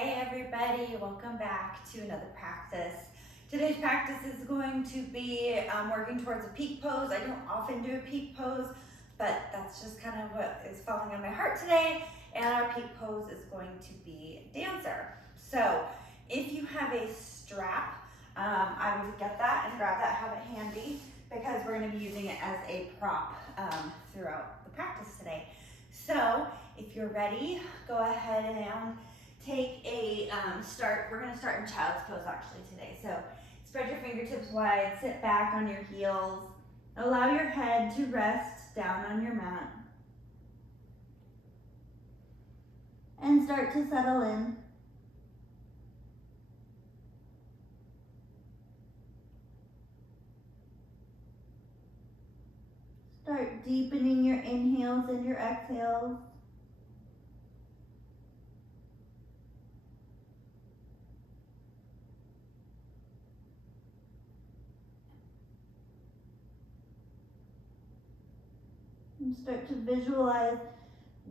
Hey everybody, welcome back to another practice. Today's practice is going to be working towards a peak pose. I don't often do a peak pose, but that's just kind of what is falling on my heart today. And our peak pose is going to be dancer. So if you have a strap, I would get that and grab that, have it handy, because we're going to be using it as a prop throughout the practice today. So if you're ready, go ahead and take a start. We're going to start in child's pose actually today. So spread your fingertips wide, sit back on your heels, allow your head to rest down on your mat, and start to settle in. Start deepening your inhales and your exhales. And start to visualize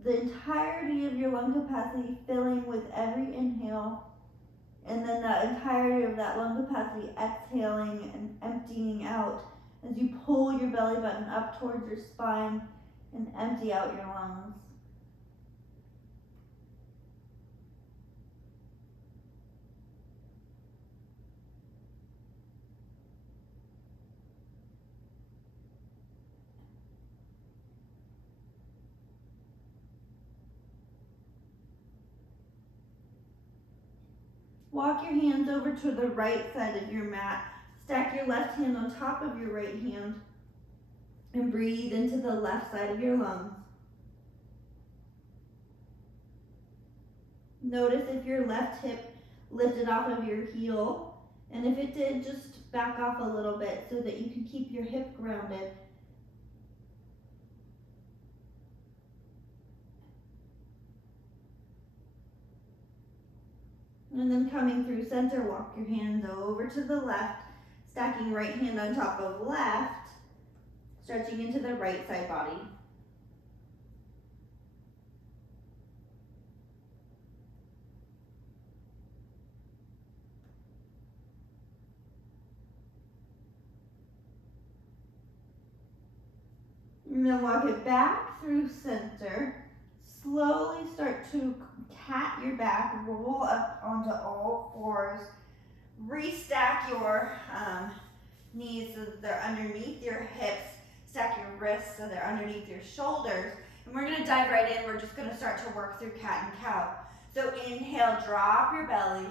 the entirety of your lung capacity filling with every inhale, and then the entirety of that lung capacity exhaling and emptying out as you pull your belly button up towards your spine and empty out your lungs. Walk your hands over to the right side of your mat. Stack your left hand on top of your right hand and breathe into the left side of your lungs. Notice if your left hip lifted off of your heel, and if it did, just back off a little bit so that you can keep your hip grounded. And then coming through center, walk your hands over to the left, stacking right hand on top of left, stretching into the right side body. And then walk it back through center. Slowly start to cat your back, roll up onto all fours. Restack your knees so that they're underneath your hips. Stack your wrists so they're underneath your shoulders. And we're gonna dive right in. We're just gonna start to work through cat and cow. So inhale, drop your belly.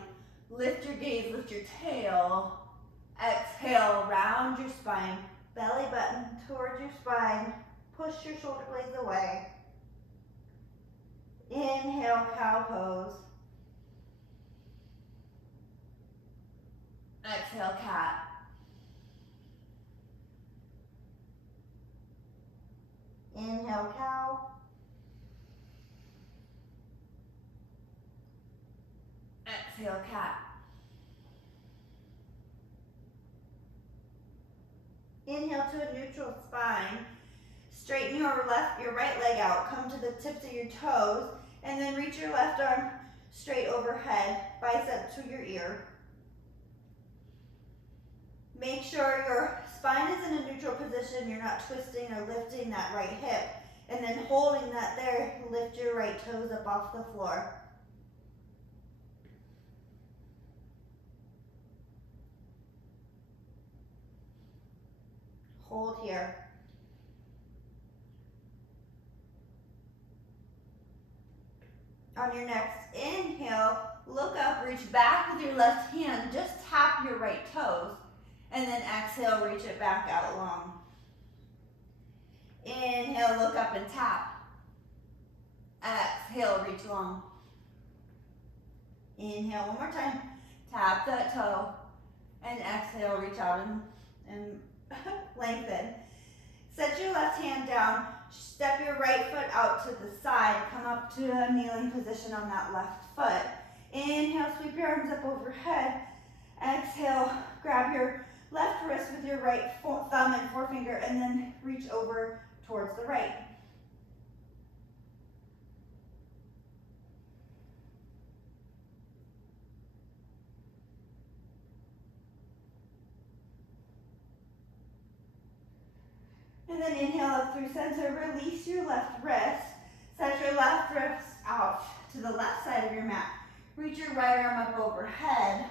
Lift your gaze, lift your tail. Exhale, round your spine. Belly button towards your spine. Push your shoulder blades away. Inhale, cow pose. Exhale, cat. Inhale, cow. Exhale, cat. Inhale to a neutral spine. Straighten your right leg out. Come to the tips of your toes, and then reach your left arm straight overhead, bicep to your ear. Make sure your spine is in a neutral position. You're not twisting or lifting that right hip. And then holding that there, lift your right toes up off the floor. Hold here. On your next inhale, look up, reach back with your left hand. Just tap your right toes. And then exhale, reach it back out long. Inhale, look up and tap. Exhale, reach long. Inhale, one more time. Tap that toe. And exhale, reach out and lengthen. Set your left hand down. Step your right foot out to the side. Come up to a kneeling position on that left foot. Inhale, sweep your arms up overhead. Exhale, grab your left wrist with your right thumb and forefinger, and then reach over towards the right. And then inhale up through center, release your left wrist. Set your left wrist out to the left side of your mat. Reach your right arm up overhead.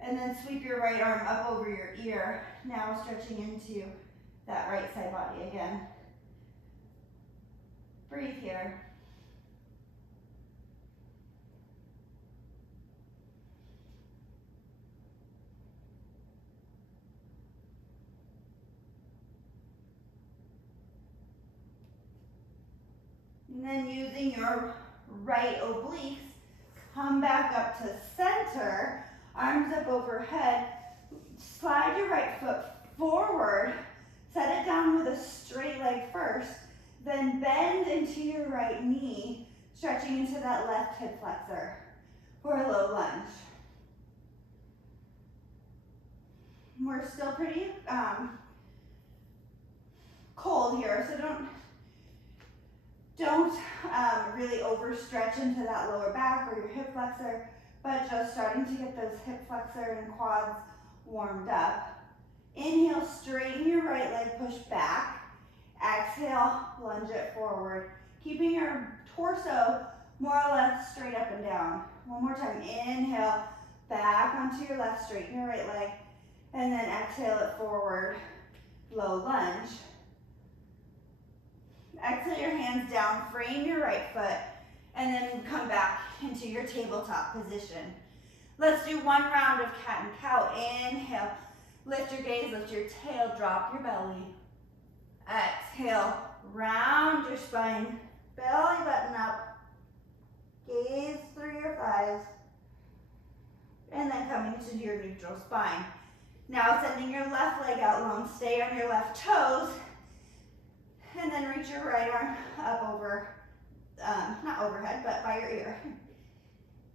And then sweep your right arm up over your ear. Now stretching into that right side body again. Breathe here. And then using your right obliques, come back up to center, arms up overhead, slide your right foot forward, set it down with a straight leg first, then bend into your right knee, stretching into that left hip flexor for a low lunge. We're still pretty cold here, so don't really overstretch into that lower back or your hip flexor, but just starting to get those hip flexor and quads warmed up. Inhale, straighten your right leg, push back. Exhale, lunge it forward, keeping your torso more or less straight up and down. One more time, inhale, back onto your left, straighten your right leg, and then exhale it forward, low lunge. Exhale your hands down, frame your right foot, and then come back into your tabletop position. Let's do one round of cat and cow. Inhale, lift your gaze, lift your tail, drop your belly. Exhale, round your spine, belly button up, gaze through your thighs, and then coming to your neutral spine. Now sending your left leg out long, stay on your left toes, and then reach your right arm up over, not overhead, but by your ear.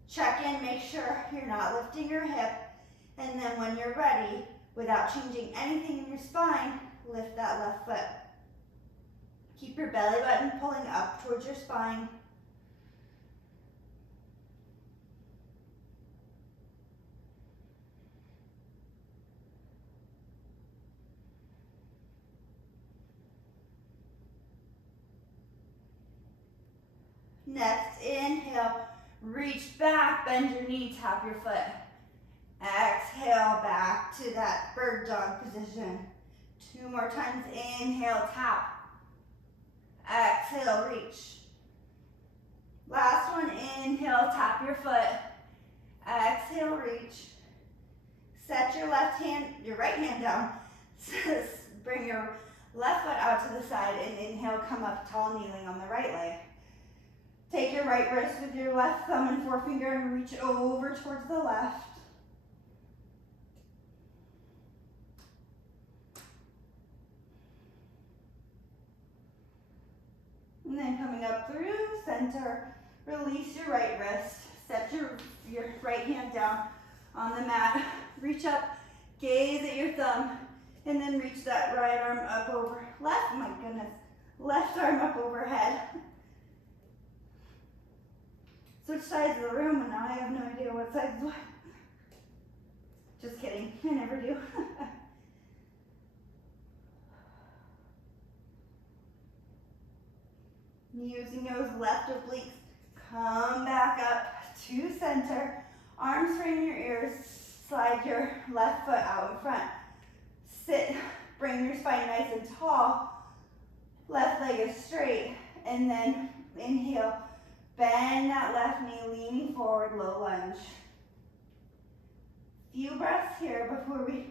Check in, make sure you're not lifting your hip, and then when you're ready, without changing anything in your spine, lift that left foot. Keep your belly button pulling up towards your spine. Next, inhale, reach back, bend your knee, tap your foot. Exhale, back to that bird dog position. 2 more times, inhale, tap. Exhale, reach. Last one, inhale, tap your foot. Exhale, reach. Set your right hand down. Bring your left foot out to the side and inhale, come up tall, kneeling on the right leg. Take your right wrist with your left thumb and forefinger and reach over towards the left. And then coming up through center, release your right wrist. Set your right hand down on the mat. Reach up, gaze at your thumb, and then reach that right arm up over, left arm up overhead. Switch sides of the room, and now I have no idea what side is what. Just kidding, I never do. Using those left obliques, come back up to center. Arms frame your ears, slide your left foot out in front. Sit, bring your spine nice and tall. Left leg is straight, and then inhale, bend that left knee, leaning forward, low lunge. Few breaths here before we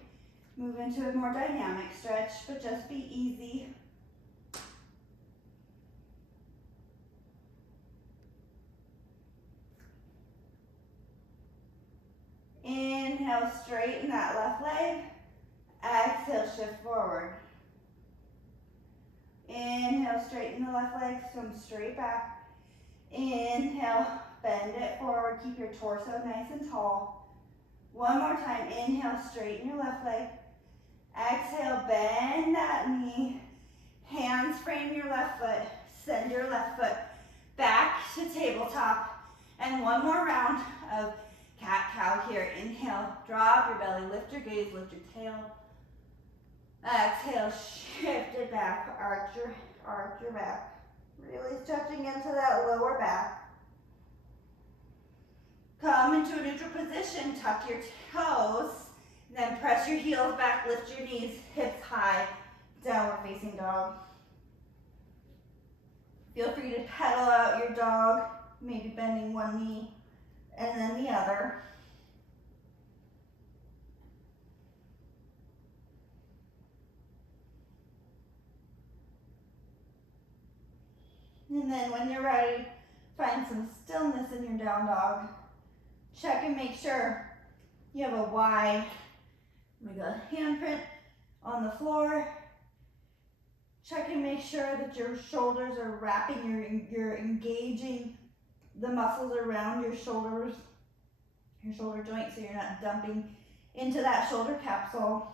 move into a more dynamic stretch, but just be easy. Inhale, straighten that left leg. Exhale, shift forward. Inhale, straighten the left leg, swim straight back. Inhale, bend it forward, keep your torso nice and tall. One more time, inhale, straighten your left leg. Exhale, bend that knee. Hands frame your left foot, send your left foot back to tabletop. And one more round of cat-cow here. Inhale, drop your belly, lift your gaze, lift your tail. Exhale, shift it back, arch your back. Really stretching into that lower back. Come into a neutral position, tuck your toes, then press your heels back, lift your knees, hips high, downward facing dog. Feel free to pedal out your dog, maybe bending one knee and then the other. And then when you're ready, find some stillness in your down dog. Check and make sure you have a wide, handprint on the floor. Check and make sure that your shoulders are wrapping, you're engaging the muscles around your shoulders, your shoulder joint, so you're not dumping into that shoulder capsule.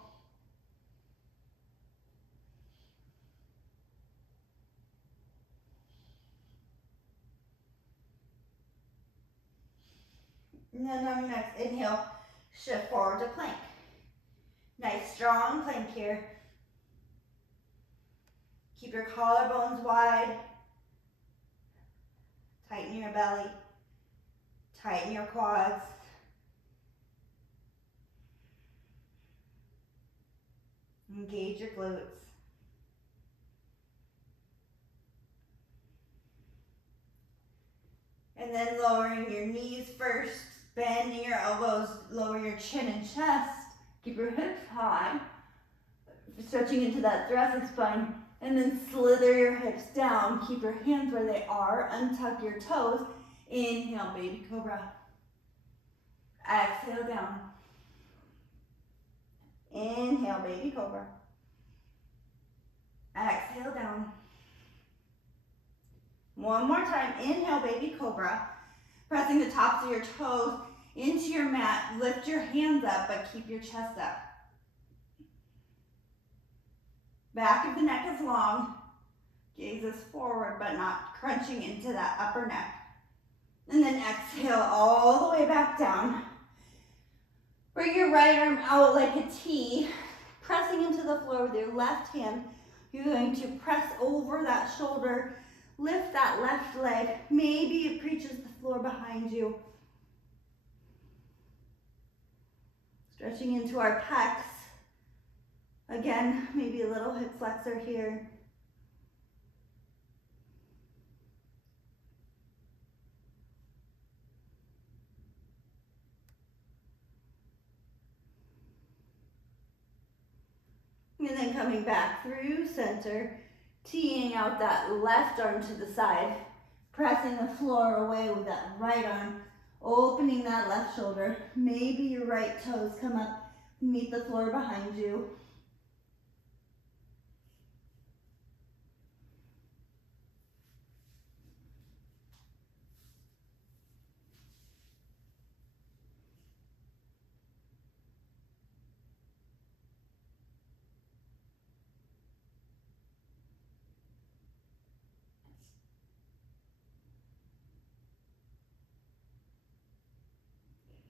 And then on your next inhale, shift forward to plank. Nice strong plank here. Keep your collarbones wide. Tighten your belly. Tighten your quads. Engage your glutes. And then lowering your knees first, bending your elbows, lower your chin and chest. Keep your hips high, stretching into that thoracic spine. And then slither your hips down. Keep your hands where they are. Untuck your toes. Inhale, baby cobra. Exhale down. Inhale, baby cobra. Exhale down. One more time. Inhale, baby cobra. Pressing the tops of your toes into your mat. Lift your hands up, but keep your chest up. Back of the neck is long. Gaze is forward, but not crunching into that upper neck. And then exhale all the way back down. Bring your right arm out like a T, pressing into the floor with your left hand. You're going to press over that shoulder, lift that left leg. Maybe it reaches the floor behind you. Stretching into our pecs. Again, maybe a little hip flexor here. And then coming back through center, teeing out that left arm to the side, pressing the floor away with that right arm, opening that left shoulder. Maybe your right toes come up, meet the floor behind you.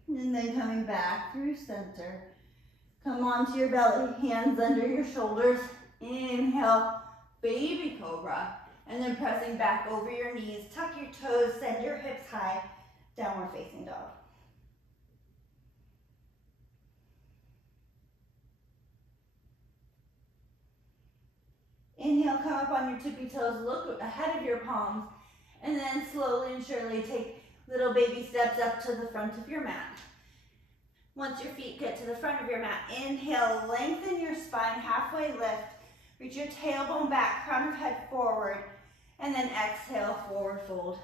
And then coming back through center. Come onto your belly, hands under your shoulders. Inhale, baby cobra. And then pressing back over your knees. Tuck your toes, send your hips high. Downward facing dog. Inhale, come up on your tippy toes, look ahead of your palms. And then slowly and surely take little baby steps up to the front of your mat. Once your feet get to the front of your mat, inhale, lengthen your spine, halfway lift. Reach your tailbone back, crown of head forward. And then exhale, forward fold.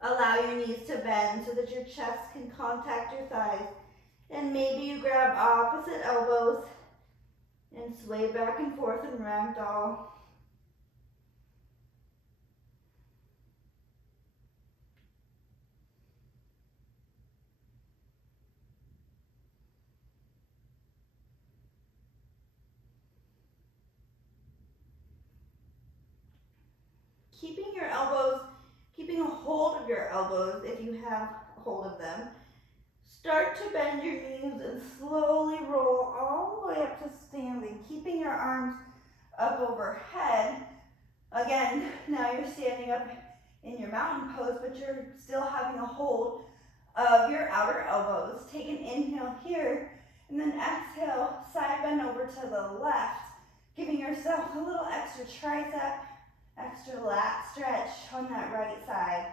Allow your knees to bend so that your chest can contact your thighs. And maybe you grab opposite elbows and sway back and forth in ragdoll. Keeping a hold of your elbows if you have a hold of them, Start to bend your knees and slowly roll all the way up to standing, keeping your arms up overhead. Again, now you're standing up in your mountain pose, but you're still having a hold of your outer elbows. Take an inhale here, and then exhale, side bend over to the left, giving yourself a little extra tricep, extra lat stretch on that right side.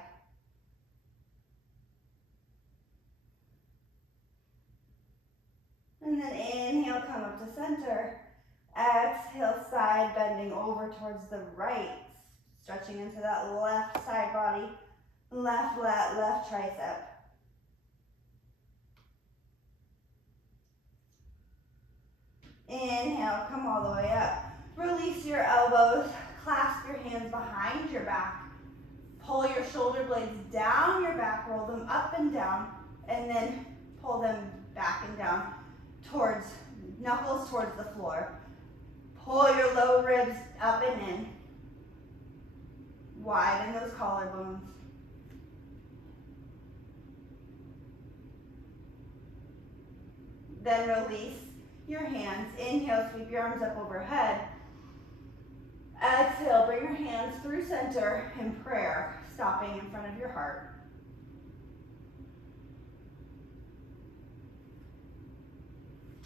And then inhale, come up to center. Exhale, side bending over towards the right, stretching into that left side body, left lat, left tricep. Inhale, come all the way up. Release your elbows, clasp your hands behind your back. Pull your shoulder blades down your back, roll them up and down, and then pull them back and down towards, knuckles towards the floor. Pull your low ribs up and in. Widen those collarbones. Then release your hands. Inhale, sweep your arms up overhead. Exhale, bring your hands through center in prayer, stopping in front of your heart.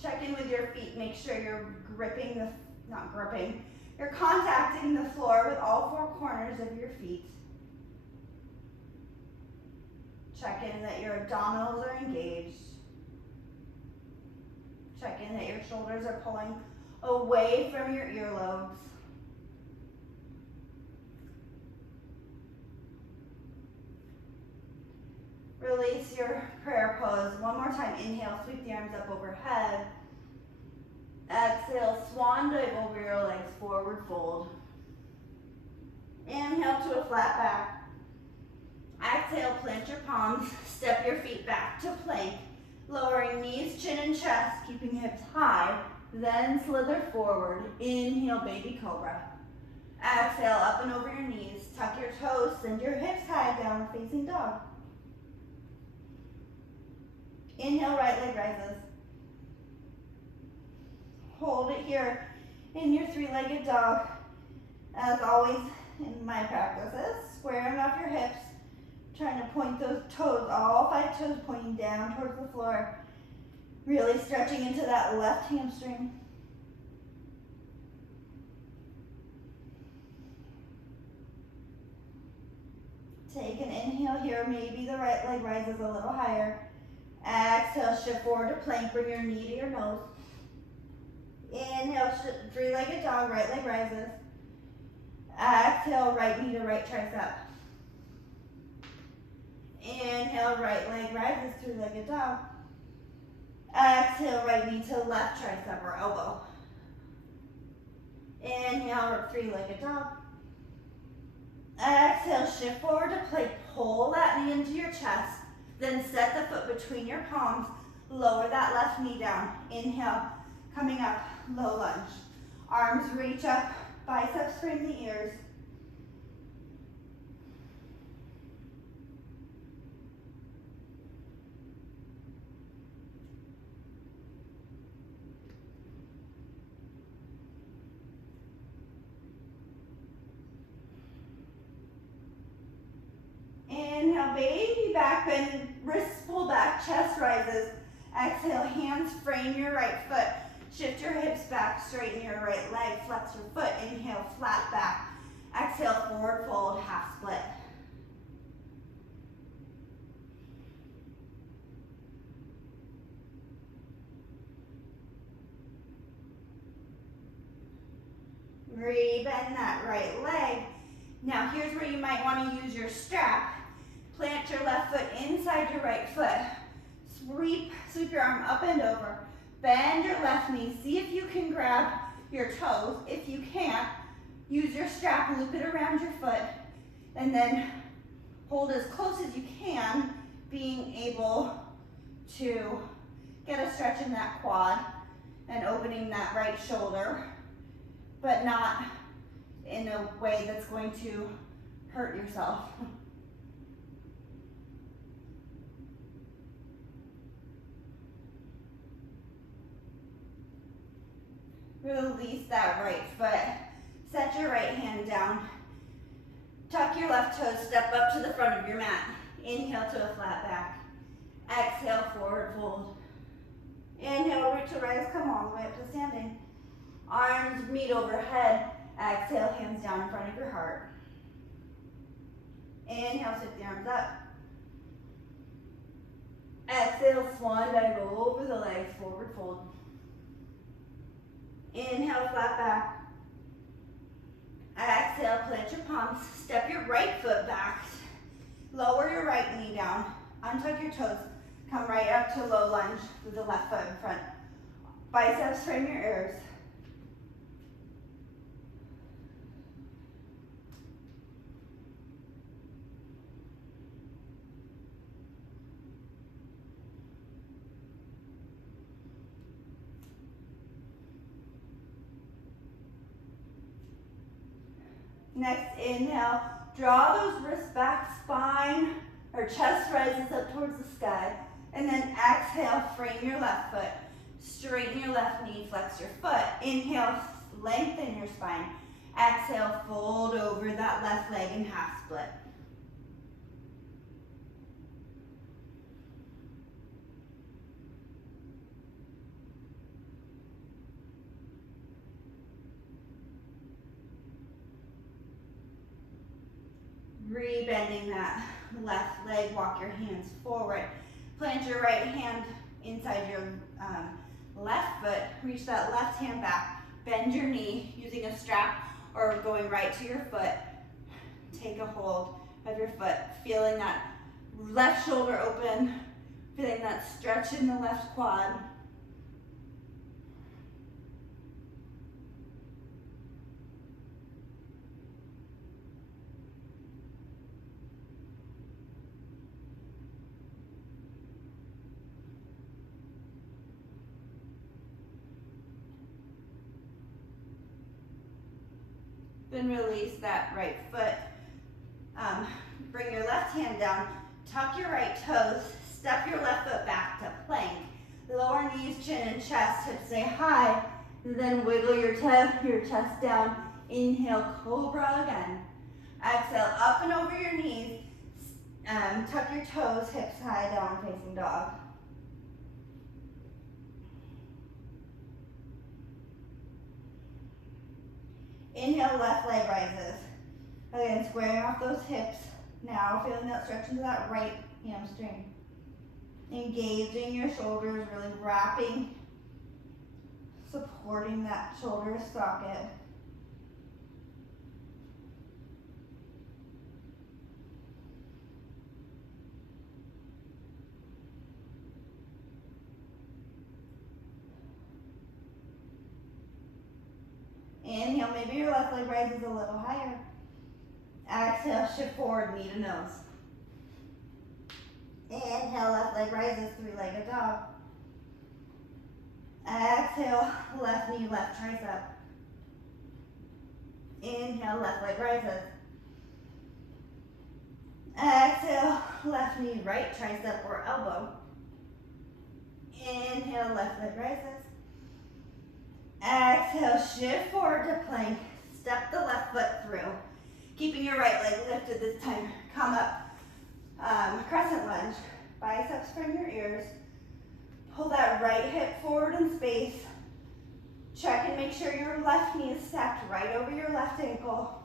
Check in with your feet. Make sure you're you're contacting the floor with all four corners of your feet. Check in that your abdominals are engaged. Check in that your shoulders are pulling away from your earlobes. Release your prayer pose. One more time. Inhale, sweep the arms up overhead. Exhale, swan dive over your legs, forward fold. Inhale to a flat back. Exhale, plant your palms, step your feet back to plank. Lowering knees, chin, and chest, keeping hips high. Then slither forward. Inhale, baby cobra. Exhale, up and over your knees. Tuck your toes, send your hips high, down facing dog. Inhale, right leg rises. Hold it here in your three-legged dog. As always in my practices, squaring off your hips, trying to point those toes, all 5 toes pointing down towards the floor. Really stretching into that left hamstring. Take an inhale here, maybe the right leg rises a little higher. Exhale, shift forward to plank, bring your knee to your nose. Inhale, three-legged dog, right leg rises. Exhale, right knee to right tricep. Inhale, right leg rises, three-legged dog. Exhale, right knee to left tricep or elbow. Inhale, three-legged dog. Exhale, shift forward to plank, pull that knee into your chest. Then set the foot between your palms, lower that left knee down. Inhale, coming up, low lunge. Arms reach up, biceps frame the ears. Inhale, baby back bend, wrists pull back, chest rises. Exhale, hands frame your right foot. Shift your hips back, straighten your right leg, flex your foot. Inhale, flat back. Exhale, forward fold, half split. Rebend that right leg. Now here's where you might want to use your strap. Plant your left foot inside your right foot. Sweep your arm up and over. Bend your left knee. See if you can grab your toes. If you can't, use your strap, loop it around your foot, and then hold as close as you can, being able to get a stretch in that quad and opening that right shoulder, but not in a way that's going to hurt yourself. Release that right foot. Set your right hand down. Tuck your left toes, step up to the front of your mat. Inhale to a flat back. Exhale, forward fold. Inhale, root to rise, come all the way up to standing. Arms meet overhead. Exhale, hands down in front of your heart. Inhale, shift the arms up. Exhale, swan dive over the legs, forward fold. Inhale, flat back. Exhale, plant your palms. Step your right foot back. Lower your right knee down. Untuck your toes. Come right up to low lunge with the left foot in front. Biceps frame your ears. Next, inhale, draw those wrists back, spine or chest rises up towards the sky. And then exhale, frame your left foot. Straighten your left knee, flex your foot. Inhale, lengthen your spine. Exhale, fold over that left leg in half split. Rebending that left leg, walk your hands forward. Plant your right hand inside your left foot. Reach that left hand back. Bend your knee using a strap or going right to your foot. Take a hold of your foot, feeling that left shoulder open, feeling that stretch in the left quad. Then release that right foot. Bring your left hand down. Tuck your right toes. Step your left foot back to plank. Lower knees, chin and chest. Hips stay high. Then wiggle your chest down. Inhale, cobra again. Exhale, up and over your knees. Tuck your toes, hips high, down facing dog. Inhale, left leg rises. Again, squaring off those hips. Now feeling that stretch into that right hamstring. Engaging your shoulders, really wrapping, supporting that shoulder socket. Inhale, maybe your left leg rises a little higher. Exhale, shift forward, knee to nose. Inhale, left leg rises, three-legged dog. Exhale, left knee, left tricep. Inhale, left leg rises. Exhale, left knee, right tricep or elbow. Inhale, left leg rises. Exhale, shift forward to plank. Step the left foot through. Keeping your right leg lifted this time. Come up, crescent lunge. Biceps from your ears. Pull that right hip forward in space. Check and make sure your left knee is stacked right over your left ankle.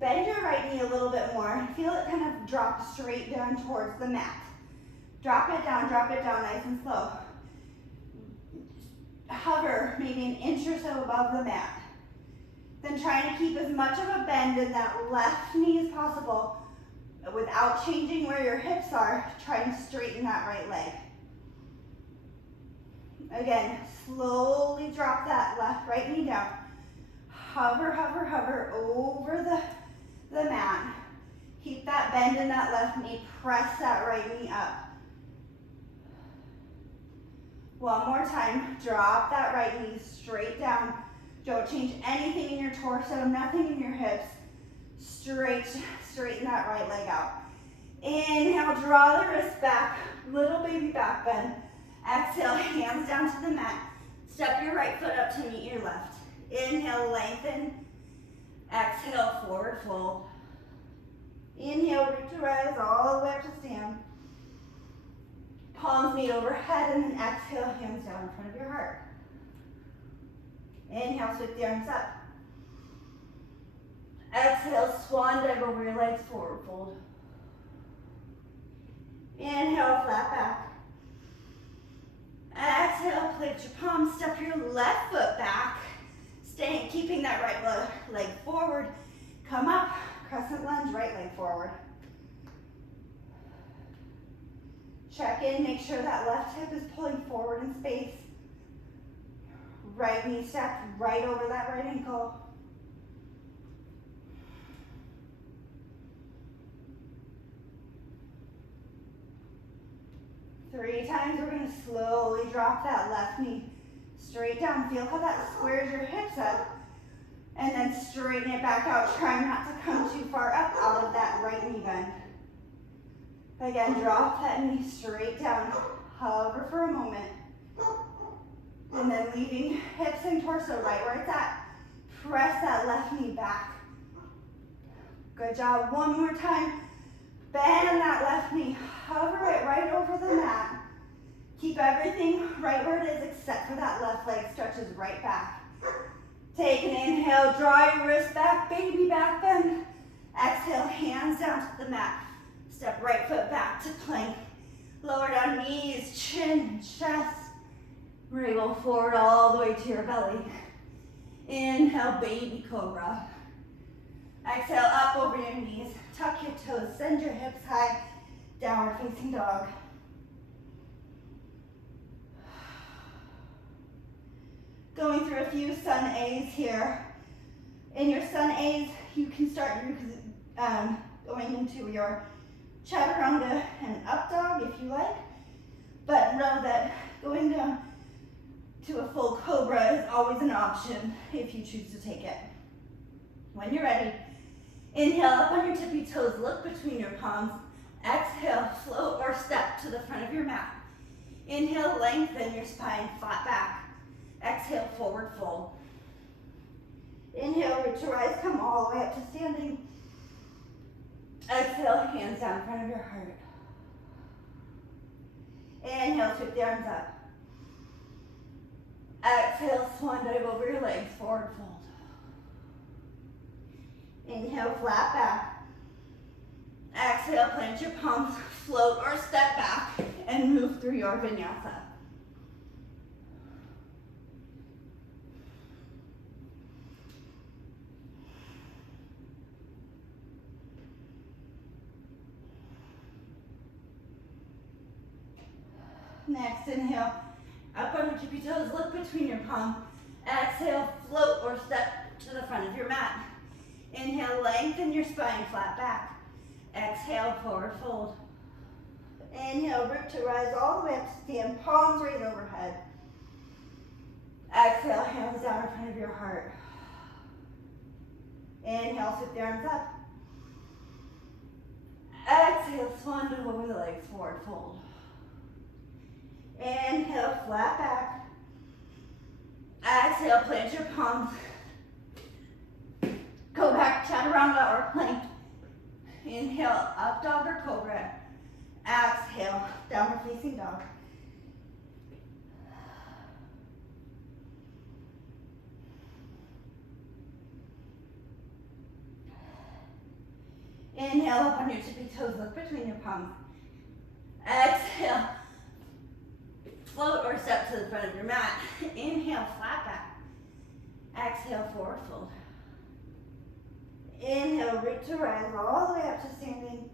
Bend your right knee a little bit more. Feel it kind of drop straight down towards the mat. Drop it down nice and slow. Hover maybe an inch or so above the mat. Then try to keep as much of a bend in that left knee as possible without changing where your hips are. Try and straighten that right leg. Again, slowly drop that right knee down. Hover, hover, hover over the mat. Keep that bend in that left knee. Press that right knee up. One more time. Drop that right knee straight down. Don't change anything in your torso, nothing in your hips. Straighten that right leg out. Inhale, draw the wrist back, little baby back bend. Exhale, hands down to the mat. Step your right foot up to meet your left. Inhale, lengthen. Exhale, forward fold. Inhale, root to rise all the way up to stand. Palms meet overhead, and then exhale, hands down in front of your heart. Inhale, sweep the arms up. Exhale, swan dive over your legs, forward fold. Inhale, flat back. Exhale, plant your palms, step your left foot back. Keeping that right leg forward. Come up, crescent lunge, right leg forward. Check in, make sure that left hip is pulling forward in space. Right knee stacked right over that right ankle. Three times, we're gonna slowly drop that left knee straight down. Feel how that squares your hips up. And then straighten it back out. Try not to come too far up out of that right knee bend. Again, drop that knee straight down. Hover for a moment. And then leaving hips and torso right where it's at. Press that left knee back. Good job. One more time. Bend that left knee. Hover it right over the mat. Keep everything right where it is except for that left leg stretches right back. Take an inhale, draw your wrist back, baby back bend. Exhale, hands down to the mat. Step right foot back to plank. Lower down knees, chin, chest. Wriggle forward all the way to your belly. Inhale, baby cobra. Exhale, up over your knees. Tuck your toes, send your hips high. Downward facing dog. Going through a few sun A's here. In your sun A's, you can start going into your chaturanga and up dog if you like. But know that going down to a full cobra is always an option if you choose to take it. When you're ready, inhale up on your tippy toes, look between your palms. Exhale, float or step to the front of your mat. Inhale, lengthen your spine, flat back. Exhale, forward fold. Inhale, root to rise, come all the way up to standing. Exhale, hands down in front of your heart. Inhale, sweep the arms up. Exhale, swan dive over your legs, forward fold. Inhale, flat back. Exhale, plant your palms, float or step back, and move through your vinyasa. Next, inhale, up on your tippy toes, look between your palms. Exhale, float or step to the front of your mat. Inhale, lengthen your spine, flat back. Exhale, forward fold. Inhale, root to rise all the way up to stand, palms raised overhead. Exhale, hands down in front of your heart. Inhale, sweep the arms up. Exhale, swan dive over the legs, forward fold. Inhale, flat back. Exhale, plant your palms. Go back, chaturanga or plank. Inhale, up dog or cobra. Exhale, downward facing dog. Inhale, up on your tippy toes, look between your palms. Exhale, float or step to the front of your mat. Inhale, flat back. Exhale, forward fold. Inhale, root to rise all the way up to standing.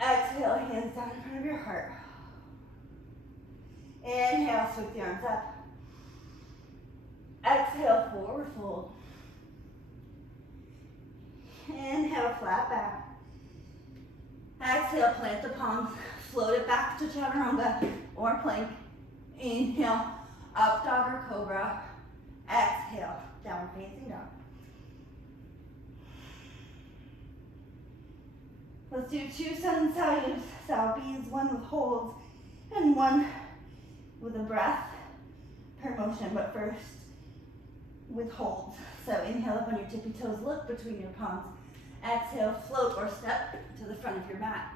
Exhale, hands down in front of your heart. Inhale, sweep the arms up. Exhale, forward fold. Inhale, flat back. Exhale, plant the palms, float it back to chaturanga or plank. Inhale, up dog or cobra. Exhale. Exhale, down facing dog. Let's do 2 sun salutes. Sal B's, one with holds and one with a breath per motion, but first with holds. So inhale up on your tippy toes, look between your palms. Exhale, float or step to the front of your mat.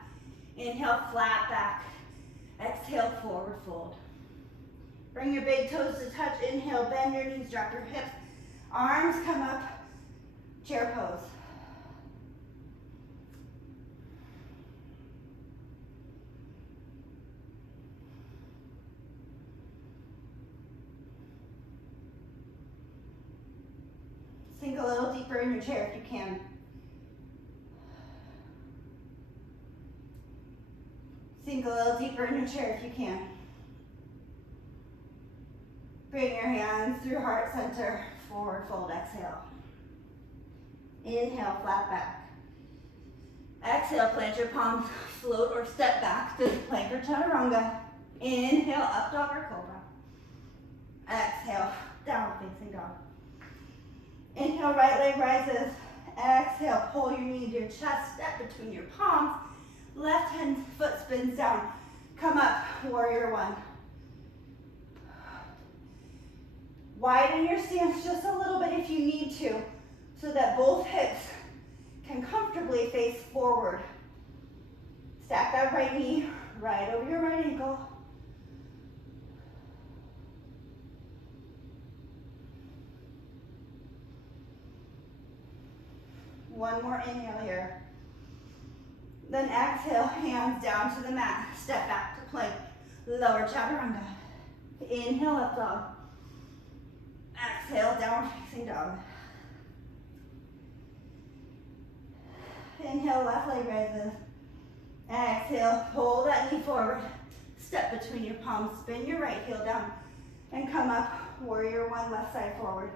Inhale, flat back. Exhale, forward fold. Bring your big toes to touch. Inhale, bend your knees, drop your hips. Arms come up, chair pose. Sink a little deeper in your chair if you can. Sink a little deeper in your chair if you can. Bring your hands through heart center, forward fold, exhale. Inhale, flat back. Exhale, plant your palms, float or step back to the plank or chaturanga. Inhale, up dog or cobra. Exhale, down facing dog. Inhale, right leg rises. Exhale, pull your knee to your chest, step between your palms. Left hand foot spins down. Come up, warrior one. Widen your stance just a little bit if you need to, so that both hips can comfortably face forward. Stack that right knee right over your right ankle. One more inhale here. Then exhale, hands down to the mat. Step back to plank. Lower chaturanga. Inhale, up dog. Exhale, down facing dog. Inhale, left leg raises. Exhale, pull that knee forward. Step between your palms. Spin your right heel down. And come up, warrior one, left side forward.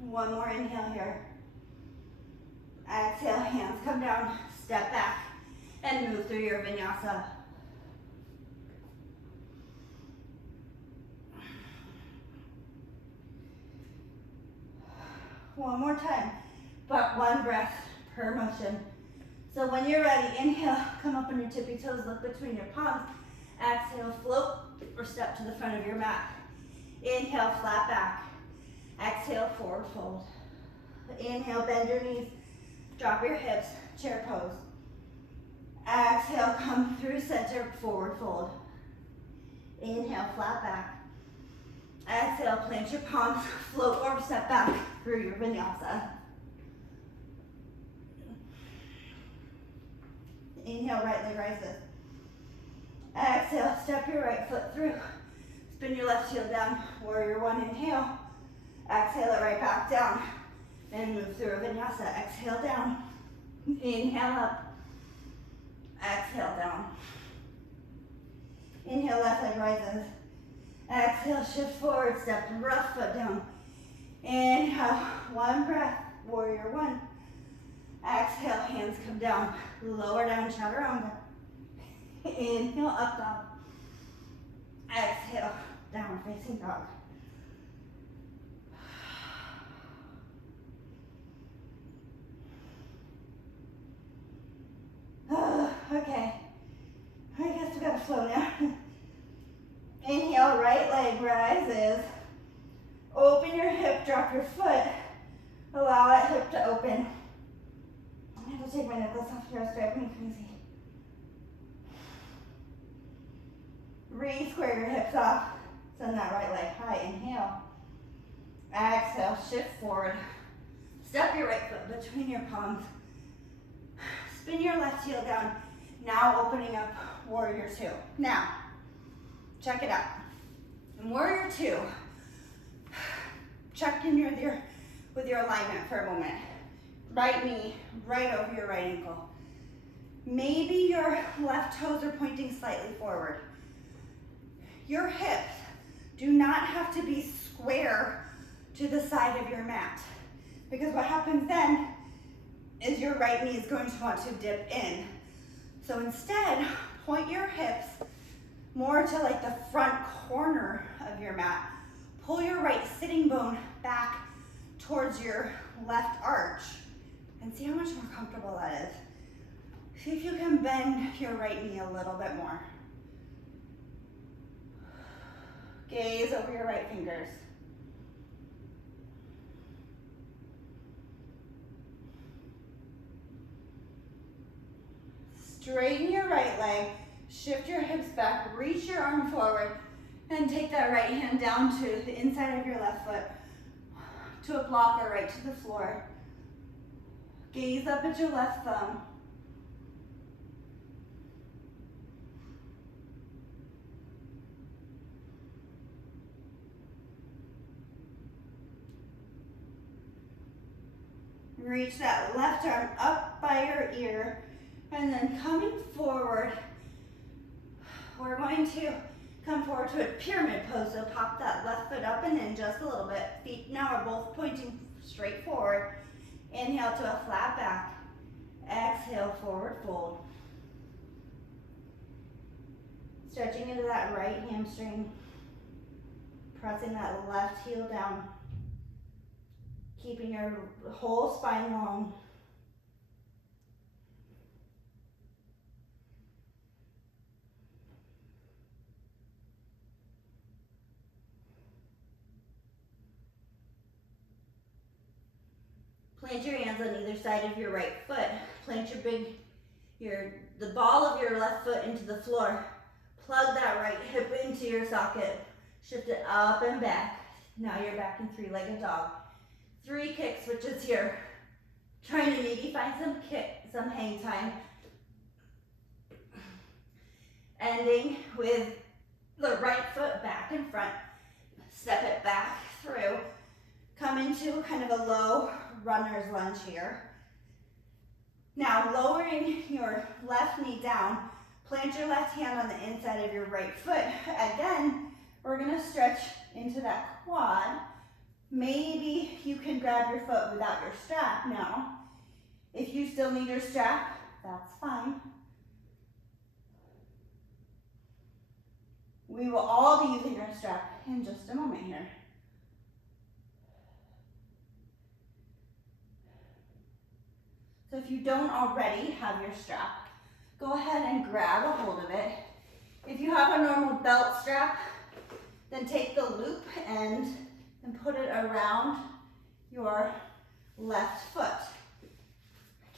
One more inhale here. Exhale, hands come down, step back, and move through your vinyasa. One more time, but one breath per motion. So when you're ready, inhale, come up on your tippy toes, look between your palms. Exhale, float or step to the front of your mat. Inhale, flat back. Exhale, forward fold. Inhale, bend your knees, drop your hips, chair pose. Exhale, come through center, forward fold. Inhale, flat back. Exhale, plant your palms, float or step back through your vinyasa. Inhale, right leg rises. Exhale, step your right foot through. Spin your left heel down, warrior one, inhale. Exhale it right back down. Then move through a vinyasa. Exhale down. Inhale up. Exhale down. Inhale, left leg rises. Exhale, shift forward, step rough foot down. Inhale, one breath, warrior one. Exhale, hands come down, lower down, chaturanga. Inhale, up dog. Exhale, down facing dog. Okay, I guess we gotta flow now. Inhale, right leg rises. Open your hip, drop your foot. Allow that hip to open. I have to take my necklace off here, it's driving me crazy. Re-square your hips off. Send that right leg high, inhale. Exhale, shift forward. Step your right foot between your palms. Spin your left heel down. Now opening up warrior two. Now, check it out. In warrior two, check in with your alignment for a moment. Right knee right over your right ankle. Maybe your left toes are pointing slightly forward. Your hips do not have to be square to the side of your mat. Because what happens then is your right knee is going to want to dip in. So instead, point your hips more to like the front corner of your mat. Pull your right sitting bone back towards your left arch and see how much more comfortable that is. See if you can bend your right knee a little bit more. Gaze over your right fingers. Straighten your right leg, shift your hips back, reach your arm forward, and take that right hand down to the inside of your left foot, to a block or right to the floor. Gaze up at your left thumb. Reach that left arm up by your ear, and then coming forward, we're going to come forward to a pyramid pose. So pop that left foot up and in just a little bit. Feet now are both pointing straight forward. Inhale to a flat back. Exhale, forward fold. Stretching into that right hamstring. Pressing that left heel down. Keeping your whole spine long. Plant your hands on either side of your right foot. Plant the ball of your left foot into the floor. Plug that right hip into your socket. Shift it up and back. Now you're back in three-legged dog. 3 kicks, which is here. Trying to maybe find some hang time. Ending with the right foot back in front. Step it back through. Come into kind of a low runner's lunge here. Now lowering your left knee down, plant your left hand on the inside of your right foot. Again, we're gonna stretch into that quad. Maybe you can grab your foot without your strap now. If you still need your strap, that's fine. We will all be using our strap in just a moment here. So if you don't already have your strap, go ahead and grab a hold of it. If you have a normal belt strap, then take the loop end and put it around your left foot.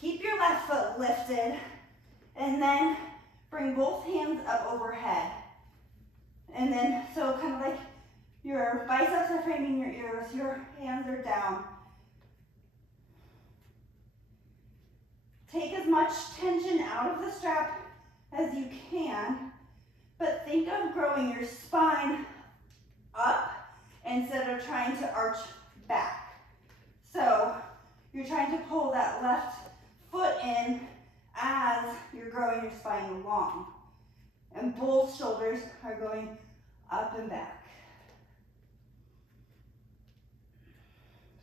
Keep your left foot lifted and then bring both hands up overhead. And then, so kind of like your biceps are framing your ears, your hands are down. Take as much tension out of the strap as you can, but think of growing your spine up instead of trying to arch back. So you're trying to pull that left foot in as you're growing your spine along. And both shoulders are going up and back.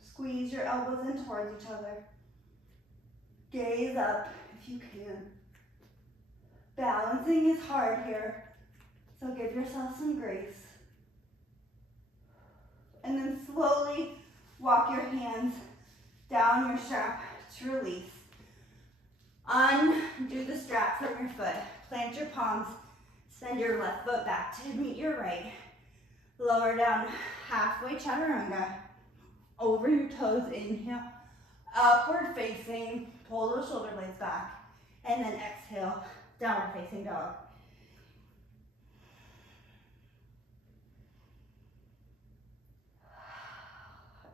Squeeze your elbows in towards each other. Gaze up if you can. Balancing is hard here, so give yourself some grace. And then slowly walk your hands down your strap to release. Undo the strap from your foot. Plant your palms. Send your left foot back to meet your right. Lower down halfway chaturanga. Over your toes, inhale. Upward facing, pull those shoulder blades back. And then exhale, downward facing dog.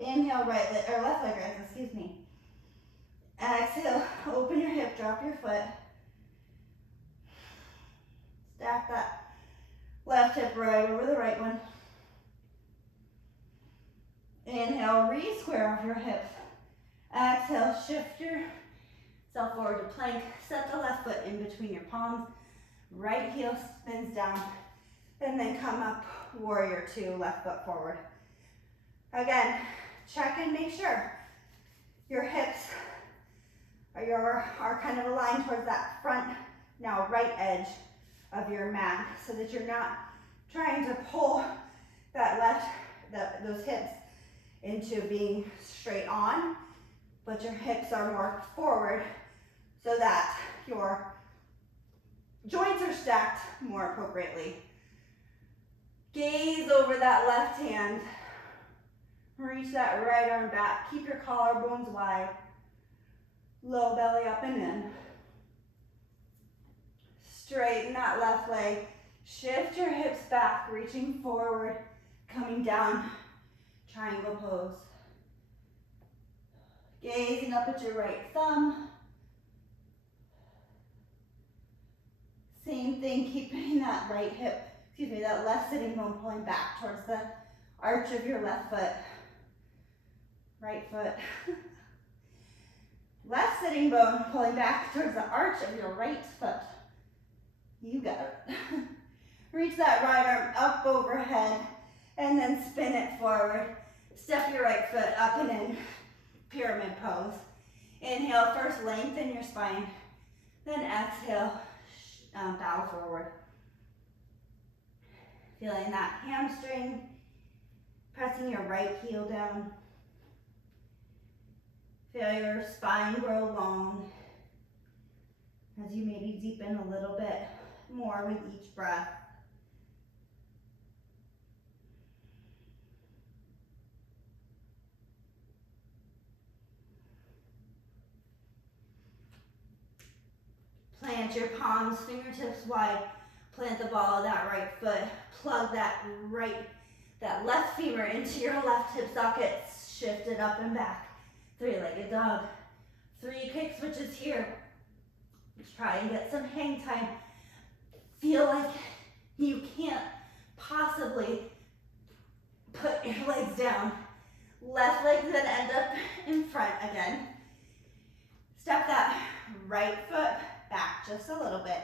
Inhale, left leg raise, excuse me. Exhale, open your hip, drop your foot. Stack that left hip right over the right one. Inhale, re-square off your hips. Exhale, shift yourself forward to plank. Set the left foot in between your palms. Right heel spins down. And then come up, warrior two, left foot forward. Again, check and make sure your hips are kind of aligned towards that front, now right edge of your mat, so that you're not trying to pull those hips into being straight on, but your hips are more forward so that your joints are stacked more appropriately. Gaze over that left hand. Reach that right arm back. Keep your collarbones wide. Low belly up and in. Straighten that left leg. Shift your hips back, reaching forward, coming down, triangle pose. Gazing up at your right thumb. Same thing, keeping that that left sitting bone pulling back towards the arch of your left foot. Right foot. Left sitting bone pulling back towards the arch of your right foot. You got it. Reach that right arm up overhead and then spin it forward. Step your right foot up and in, pyramid pose. Inhale, first lengthen your spine. Then exhale, bow forward. Feeling that hamstring, pressing your right heel down. Feel your spine grow long as you maybe deepen a little bit more with each breath. Plant your palms, fingertips wide. Plant the ball of that right foot. Plug that left femur into your left hip socket. Shift it up and back. Three-legged dog. 3 kick switches here. Try and get some hang time. Feel like you can't possibly put your legs down. Left leg then end up in front again. Step that right foot back just a little bit.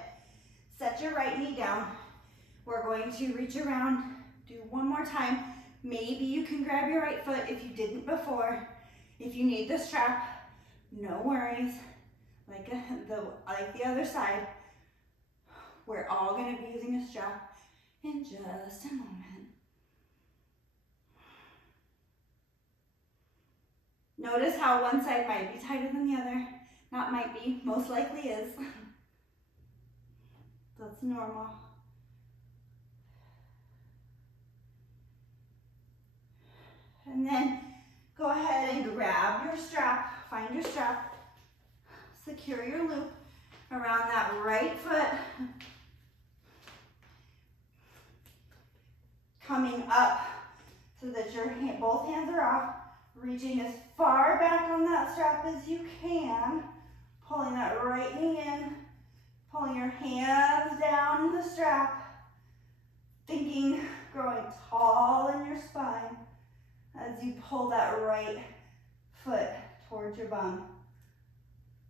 Set your right knee down. We're going to reach around, do one more time. Maybe you can grab your right foot if you didn't before. If you need the strap, no worries. Like the other side, we're all going to be using a strap in just a moment. Notice how one side might be tighter than the other. Not might be, most likely is. That's normal. And then go ahead and grab your strap, find your strap, secure your loop around that right foot. Coming up so that both hands are off, reaching as far back on that strap as you can, pulling that right knee in, pulling your hands down the strap, thinking growing tall in your spine as you pull that right foot towards your bum,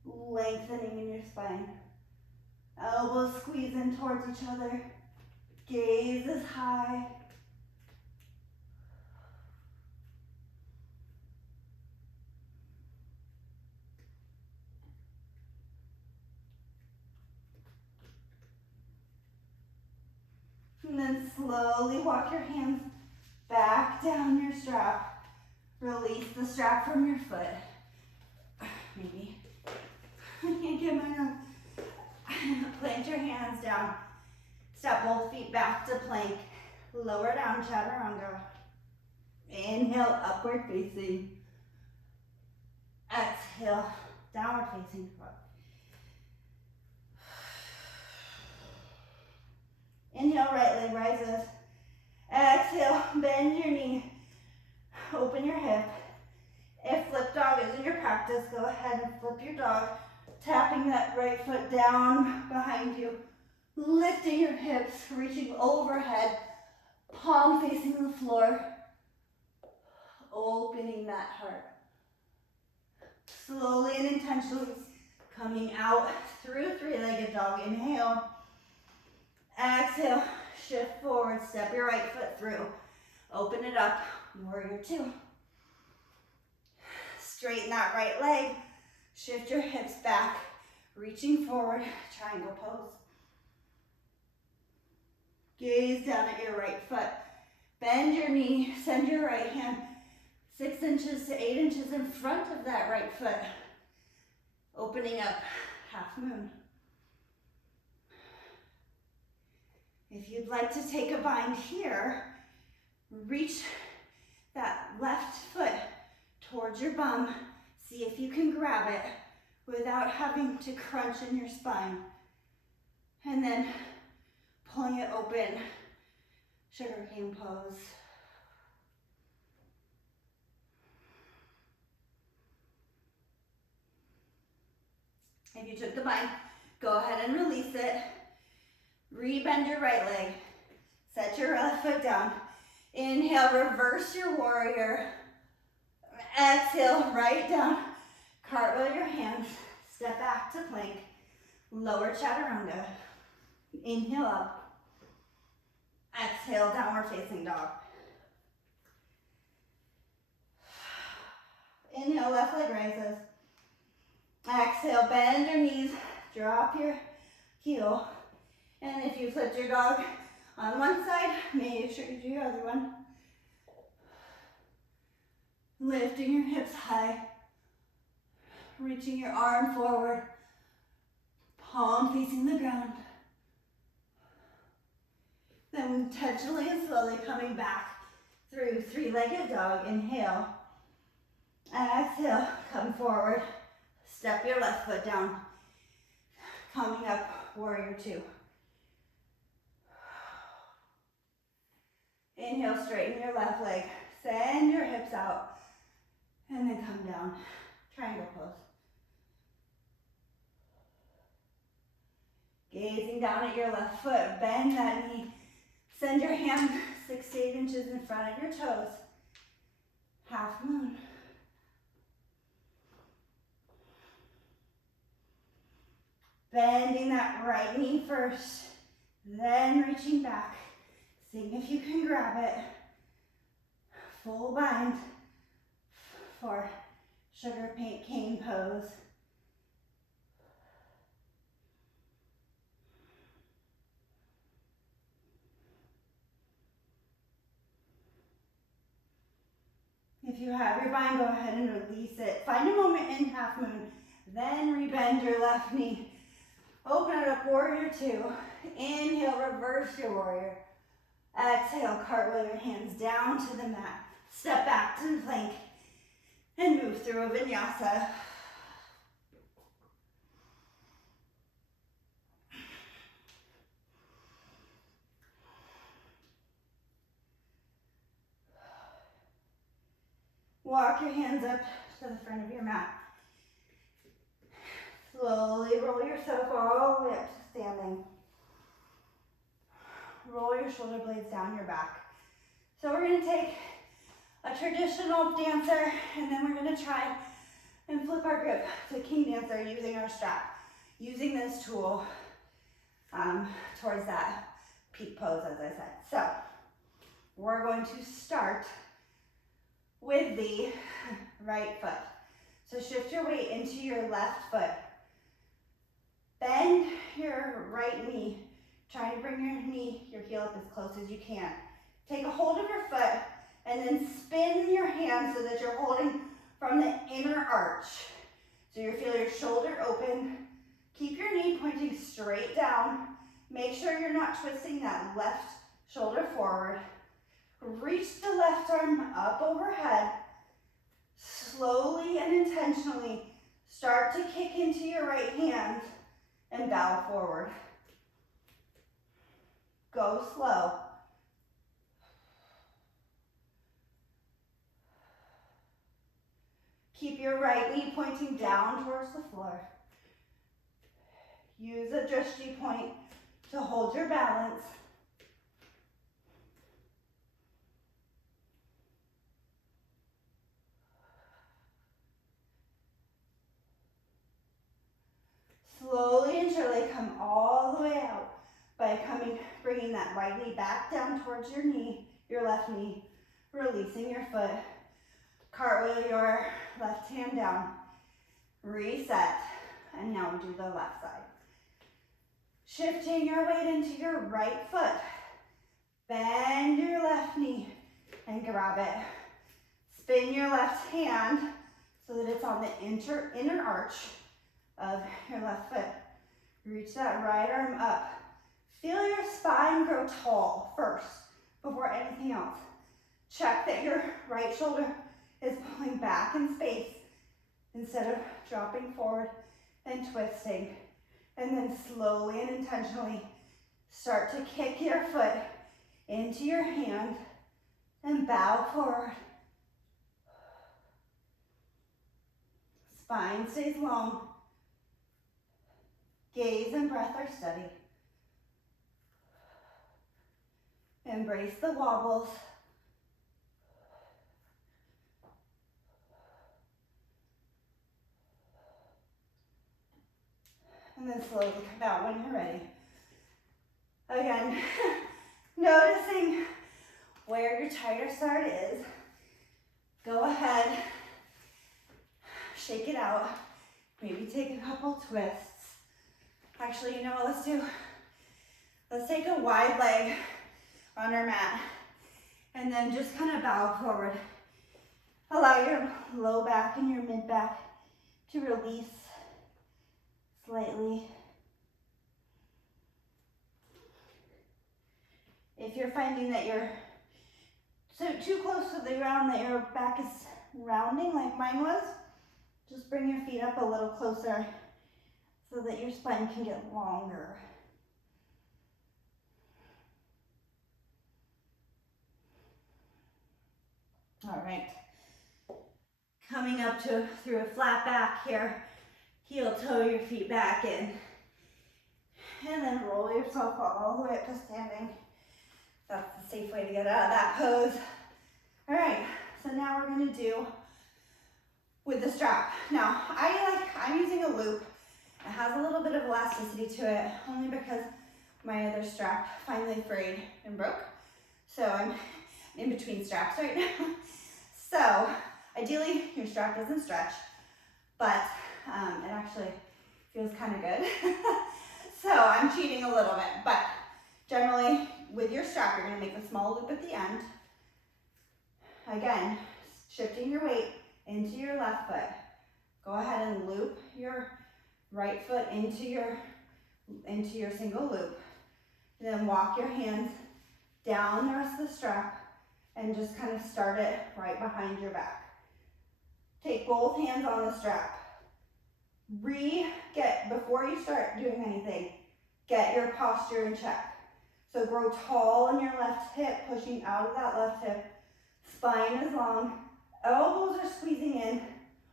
lengthening in your spine. Elbows squeeze in towards each other, gaze is high. And then slowly walk your hands back down your strap. Release the strap from your foot. Maybe. I can't get mine up. Plant your hands down. Step both feet back to plank. Lower down, chaturanga. Inhale, upward facing. Exhale, downward facing frog. Inhale, right leg rises. Exhale, bend your knee. Open your hip. If flip dog is in your practice, go ahead and flip your dog. Tapping that right foot down behind you. Lifting your hips, reaching overhead. Palm facing the floor. Opening that heart. Slowly and intentionally coming out through three-legged dog. Inhale. Exhale, shift forward, step your right foot through. Open it up, warrior 2. Straighten that right leg. Shift your hips back, reaching forward, triangle pose. Gaze down at your right foot. Bend your knee, send your right hand 6 inches to 8 inches in front of that right foot. Opening up, half moon. If you'd like to take a bind here, reach that left foot towards your bum. See if you can grab it without having to crunch in your spine. And then pulling it open, sugar cane pose. If you took the bind, go ahead and release it. Rebend your right leg. Set your left foot down. Inhale, reverse your warrior. Exhale, right down. Cartwheel your hands. Step back to plank. Lower chaturanga. Inhale up. Exhale, downward facing dog. Inhale, left leg raises. Exhale, bend your knees. Drop your heel. And if you flipped your dog on one side, make sure you do your other one. Lifting your hips high. Reaching your arm forward. Palm facing the ground. Then intentionally and slowly coming back through three-legged dog. Inhale. Exhale, come forward. Step your left foot down. Coming up, warrior two. Inhale, straighten your left leg. Send your hips out. And then come down. Triangle pose. Gazing down at your left foot. Bend that knee. Send your hand 6 to 8 inches in front of your toes. Half moon. Bending that right knee first. Then reaching back. Seeing if you can grab it. Full bind for sugar paint cane pose. If you have your bind, go ahead and release it. Find a moment in half moon. Then rebend your left knee. Open it up, warrior two. Inhale, reverse your warrior. Exhale, cartwheel your hands down to the mat. Step back to the plank and move through a vinyasa. Walk your hands up to the front of your mat. Slowly roll yourself all the way up to standing. Roll your shoulder blades down your back. So we're going to take a traditional dancer, and then we're going to try and flip our grip to king dancer using our strap, using this tool towards that peak pose, as I said. So we're going to start with the right foot. So shift your weight into your left foot. Bend your right knee. Try to bring your heel up as close as you can. Take a hold of your foot and then spin your hand so that you're holding from the inner arch. So you feel your shoulder open. Keep your knee pointing straight down. Make sure you're not twisting that left shoulder forward. Reach the left arm up overhead. Slowly and intentionally start to kick into your right hand and bow forward. Go slow. Keep your right knee pointing down towards the floor. Use a drishti point to hold your balance. Slowly and surely come all the way out by bringing that right knee back down towards your knee, your left knee, releasing your foot. Cartwheel your left hand down. Reset. And now we do the left side. Shifting your weight into your right foot. Bend your left knee and grab it. Spin your left hand so that it's on the inner arch of your left foot. Reach that right arm up. Feel your spine grow tall first before anything else. Check that your right shoulder is pulling back in space instead of dropping forward and twisting. And then slowly and intentionally start to kick your foot into your hand and bow forward. Spine stays long. Gaze and breath are steady. Embrace the wobbles. And then slowly come out when you're ready. Again, noticing where your tighter start is. Go ahead, shake it out. Maybe take a couple twists. Actually, you know what, let's take a wide leg on our mat and then just kind of bow forward. Allow your low back and your mid back to release slightly. If you're finding that you're too close to the ground, that your back is rounding like mine was, just bring your feet up a little closer so that your spine can get longer. All right. Coming up through a flat back here. Heel toe your feet back in. And then roll yourself all the way up to standing. That's the safe way to get out of that pose. All right, so now we're gonna do with the strap. Now, I'm using a loop. It has a little bit of elasticity to it, only because my other strap finally frayed and broke. So I'm in between straps right now. So ideally, your strap doesn't stretch, but it actually feels kind of good. So I'm cheating a little bit, but generally with your strap, you're gonna make a small loop at the end. Again, shifting your weight into your left foot. Go ahead and loop your right foot into your single loop. And then walk your hands down the rest of the strap and just kind of start it right behind your back. Take both hands on the strap. Before you start doing anything, get your posture in check. So grow tall in your left hip, pushing out of that left hip. Spine is long, elbows are squeezing in,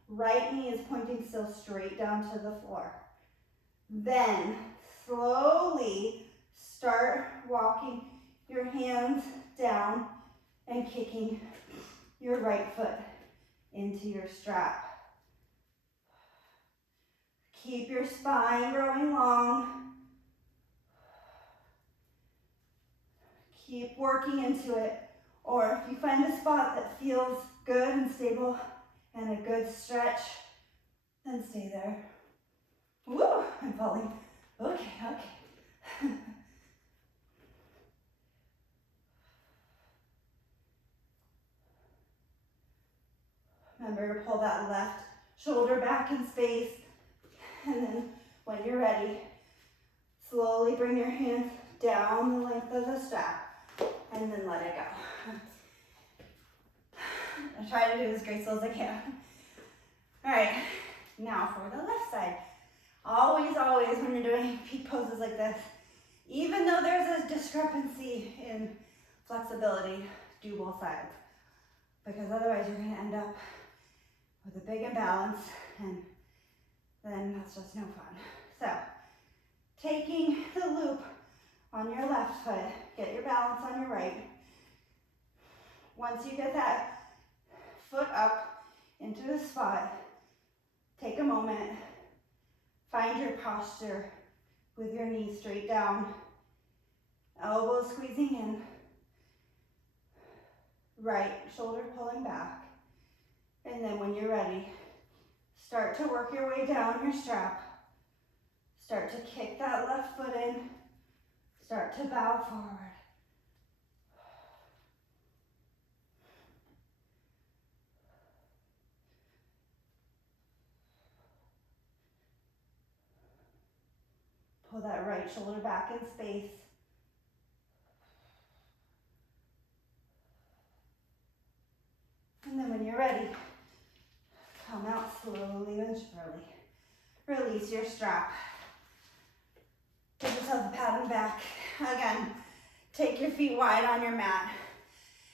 right knee is pointing still straight down to the floor. Then slowly start walking your hands down and kicking your right foot into your strap. Keep your spine growing long. Keep working into it. Or if you find a spot that feels good and stable and a good stretch, then stay there. Woo, I'm falling. Okay. Remember to pull that left shoulder back in space. And then when you're ready, slowly bring your hands down the length of the strap and then let it go. I try to do as graceful as I can. All right, now for the left side. Always when you're doing peak poses like this, even though there's a discrepancy in flexibility, do both sides. Because otherwise you're gonna end up with a big imbalance and then that's just no fun. So, taking the loop on your left foot, get your balance on your right. Once you get that foot up into the spot, take a moment, find your posture with your knees straight down, elbows squeezing in, right shoulder pulling back, And then when you're ready, start to work your way down your strap. Start to kick that left foot in. Start to bow forward. Pull that right shoulder back in space. And then when you're ready, come out slowly and surely. Release your strap. Give yourself a pat on the back. Again, take your feet wide on your mat.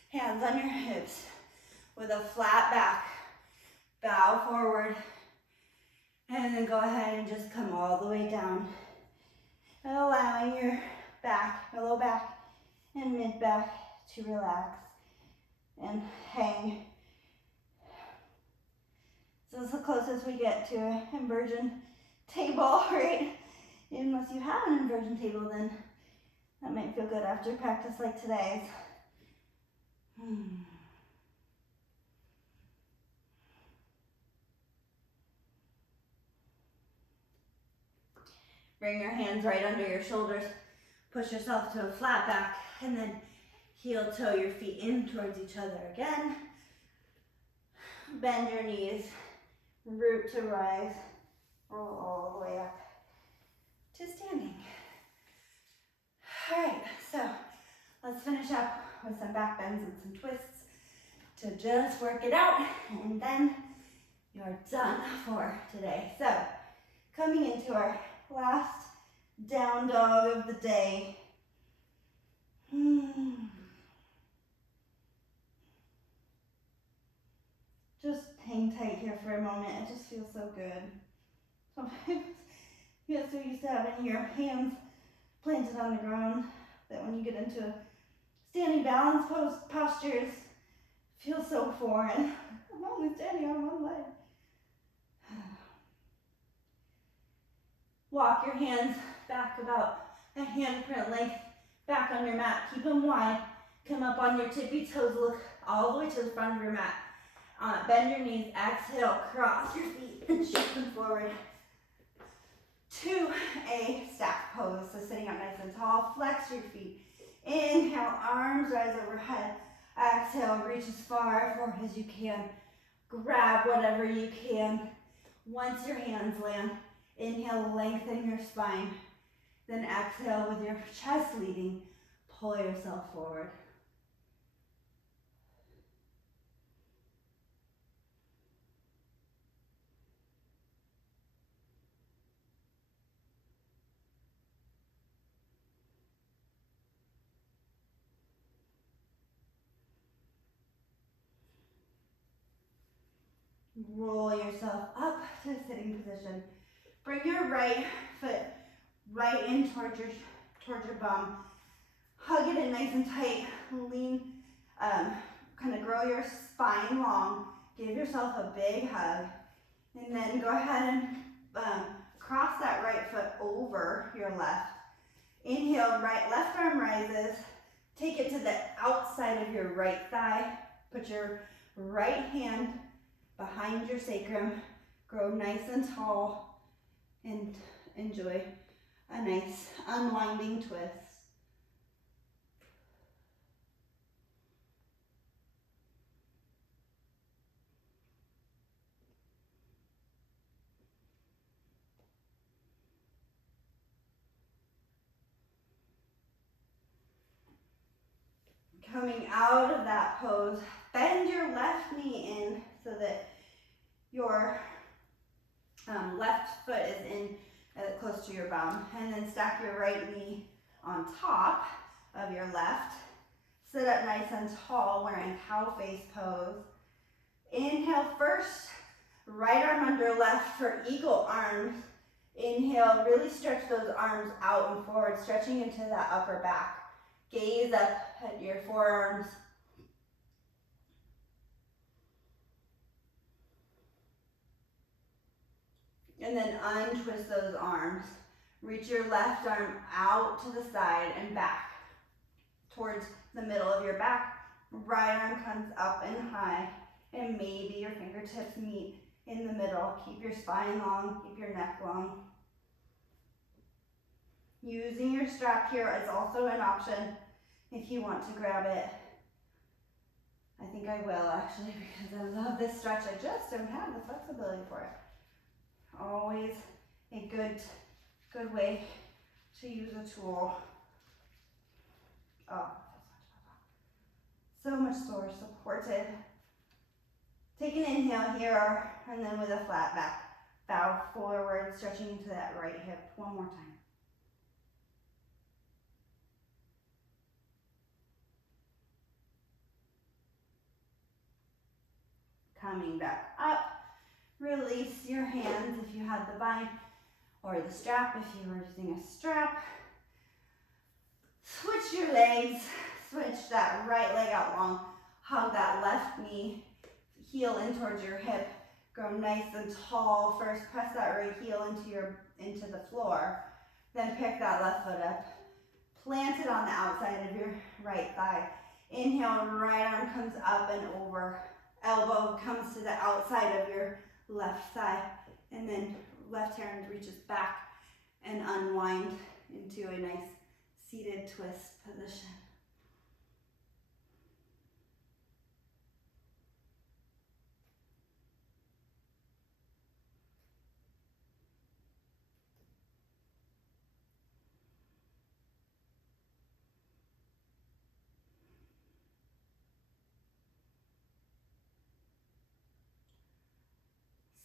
Hands on your hips. With a flat back. Bow forward. And then go ahead and just come all the way down. And allowing your back, your low back and mid back to relax and hang. So this is the closest we get to an inversion table, right? Unless you have an inversion table, then that might feel good after a practice like today's. Bring your hands right under your shoulders. Push yourself to a flat back and then heel toe your feet in towards each other again. Bend your knees, root to rise, roll all the way up to standing. All right, so let's finish up with some back bends and some twists to just work it out, and then you're done for today. So coming into our last down dog of the day. Just hang tight here for a moment. It just feels so good. Sometimes you get so used to having your hands planted on the ground that when you get into standing balance postures, it feels so foreign. I'm only standing on one leg. Walk your hands back about a handprint length back on your mat. Keep them wide. Come up on your tippy toes. Look all the way to the front of your mat. Bend your knees. Exhale. Cross your feet and shift them forward to a stack pose. So sitting up nice and tall. Flex your feet. Inhale. Arms rise overhead. Exhale. Reach as far forward as you can. Grab whatever you can. Once your hands land, inhale, lengthen your spine. Then exhale with your chest leading, pull yourself forward. Roll yourself up to a sitting position. Bring your right foot right in towards your bum. Hug it in nice and tight. Lean, kind of grow your spine long. Give yourself a big hug. And then go ahead and cross that right foot over your left. Inhale, left arm rises. Take it to the outside of your right thigh. Put your right hand behind your sacrum. Grow nice and tall and enjoy a nice unwinding twist. Coming out of that pose, bend your left knee in so that your left foot is in close to your bum, and then stack your right knee on top of your left. Sit up nice and tall. We're in cow face pose. Inhale first, right arm under left for eagle arms. Inhale, really stretch those arms out and forward, stretching into that upper back. Gaze up at your forearms. And then untwist those arms. Reach your left arm out to the side and back towards the middle of your back. Right arm comes up and high. and maybe your fingertips meet in the middle. Keep your spine long, keep your neck long. Using your strap here is also an option if you want to grab it. I think I will actually, because I love this stretch. I just don't have the flexibility for it. Always a good way to use a tool. Oh, so much more supported. Take an inhale here, and then with a flat back, bow forward, stretching into that right hip. One more time. Coming back up. Release your hands if you had the bind or the strap if you were using a strap. Switch your legs. Switch that right leg out long. Hug that left knee. Heel in towards your hip. Grow nice and tall. First, press that right heel into the floor. Then pick that left foot up. Plant it on the outside of your right thigh. Inhale, right arm comes up and over. Elbow comes to the outside of your left thigh. And then left hand reaches back and unwind into a nice seated twist position.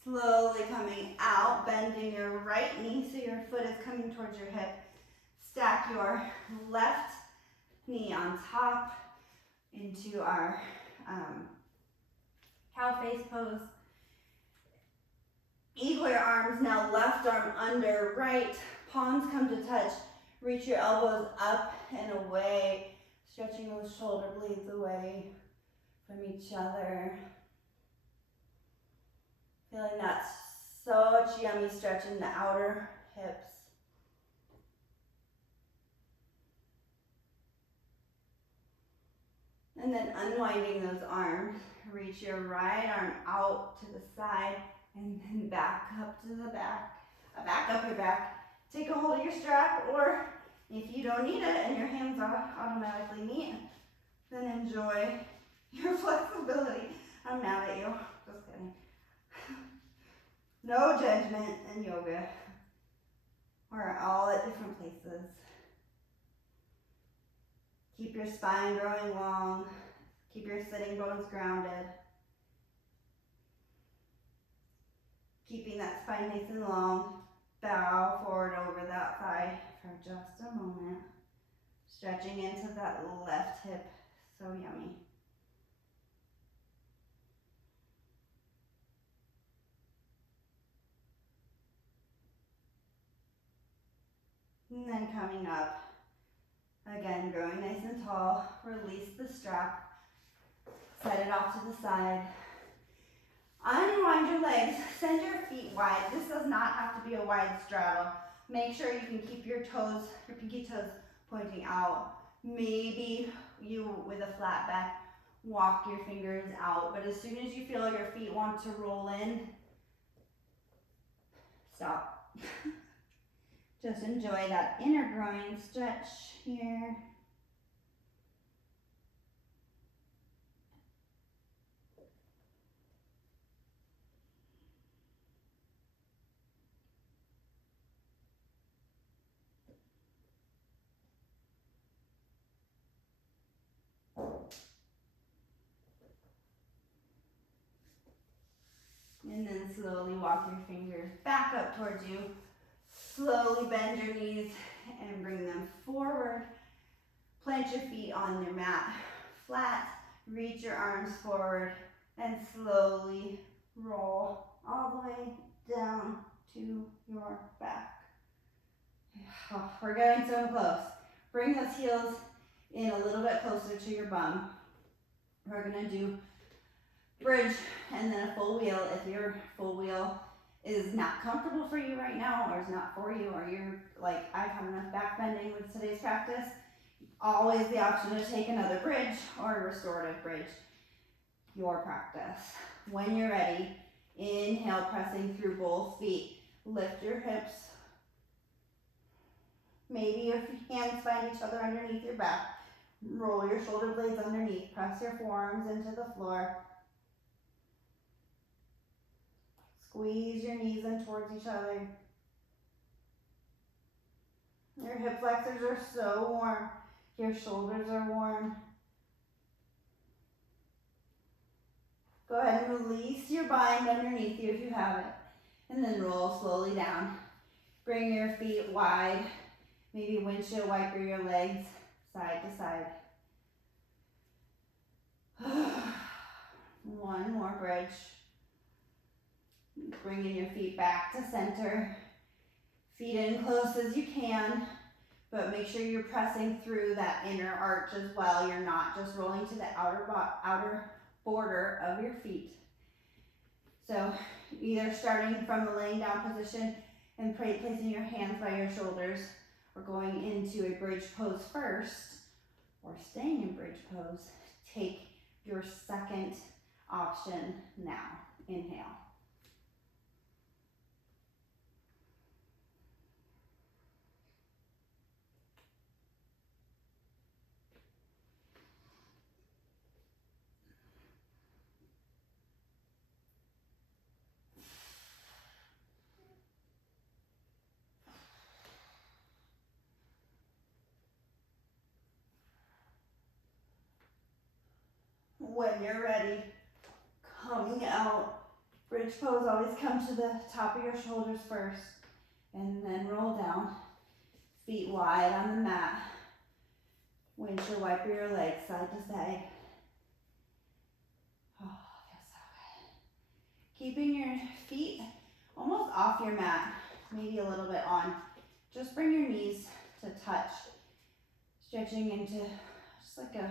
Slowly coming out, bending your right knee so your foot is coming towards your hip. Stack your left knee on top into our cow face pose. Eagle your arms, now left arm under right, palms come to touch. Reach your elbows up and away, stretching those shoulder blades away from each other. Feeling that such yummy stretch in the outer hips. And then unwinding those arms, reach your right arm out to the side and then back up to the back, back up your back. Take a hold of your strap, or if you don't need it and your hands automatically meet, then enjoy your flexibility. I'm mad at you, just kidding. No judgment in yoga. We're all at different places. Keep your spine growing long. Keep your sitting bones grounded. Keeping that spine nice and long. Bow forward over that thigh for just a moment. Stretching into that left hip. So yummy. And then coming up. Again, growing nice and tall. Release the strap. Set it off to the side. Unwind your legs. Send your feet wide. This does not have to be a wide straddle. Make sure you can keep your toes, your pinky toes pointing out. Maybe you, with a flat back, walk your fingers out. But as soon as you feel your feet want to roll in, stop. Just enjoy that inner groin stretch here. And then slowly walk your fingers back up towards you. Slowly bend your knees and bring them forward. Plant your feet on your mat flat. Reach your arms forward and slowly roll all the way down to your back. Oh, we're getting so close. Bring those heels in a little bit closer to your bum. We're gonna do bridge and then a full wheel. If your full wheel is not comfortable for you right now, or is not for you, or you're like, I've had enough back bending with today's practice, always the option to take another bridge or a restorative bridge. your practice. When you're ready, inhale, pressing through both feet. Lift your hips. Maybe your hands find each other underneath your back. Roll your shoulder blades underneath. Press your forearms into the floor. Squeeze your knees in towards each other. Your hip flexors are so warm. Your shoulders are warm. Go ahead and release your bind underneath you if you have it. And then roll slowly down. Bring your feet wide. Maybe windshield wiper your legs side to side. One more bridge. Bringing your feet back to center. Feet in close as you can, but make sure you're pressing through that inner arch as well. You're not just rolling to the outer border of your feet. So either starting from the laying down position and placing your hands by your shoulders, or going into a bridge pose first, or staying in bridge pose. Take your second option now. Inhale. When you're ready, coming out. Bridge pose, always come to the top of your shoulders first, and then roll down. Feet wide on the mat. Windshield wiper your legs side to side. Oh, feels so good. Keeping your feet almost off your mat, maybe a little bit on. Just bring your knees to touch. Stretching into just like a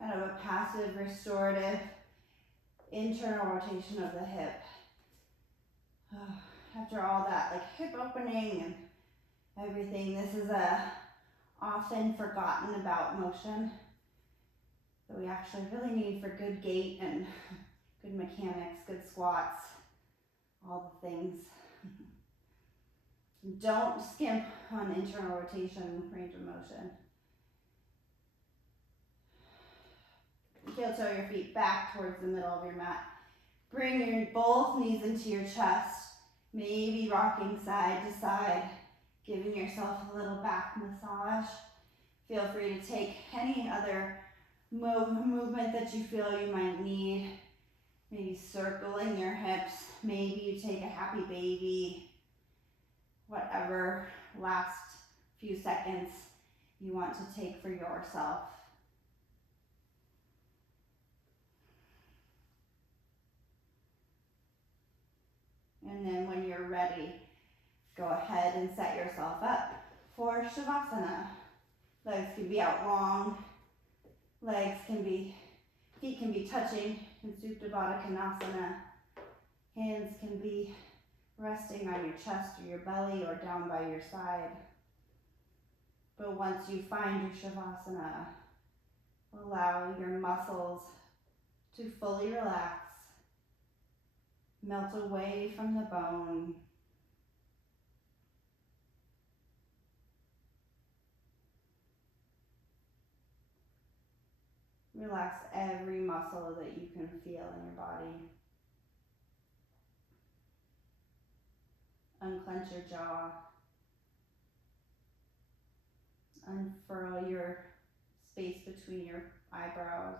kind of a passive, restorative, internal rotation of the hip. After all that, like hip opening and everything, this is a often forgotten about motion that we actually really need for good gait and good mechanics, good squats, all the things. Don't skimp on internal rotation, range of motion. Heel toe your feet back towards the middle of your mat. Bring your both knees into your chest, maybe rocking side to side, giving yourself a little back massage. Feel free to take any other movement that you feel you might need. Maybe circling your hips, maybe you take a happy baby, whatever last few seconds you want to take for yourself. And then when you're ready, go ahead and set yourself up for Shavasana. Legs can be out long. Feet can be touching in Supta Baddha Konasana. Hands can be resting on your chest or your belly or down by your side. But once you find your Shavasana, allow your muscles to fully relax. Melt away from the bone. Relax every muscle that you can feel in your body. Unclench your jaw. Unfurl your space between your eyebrows.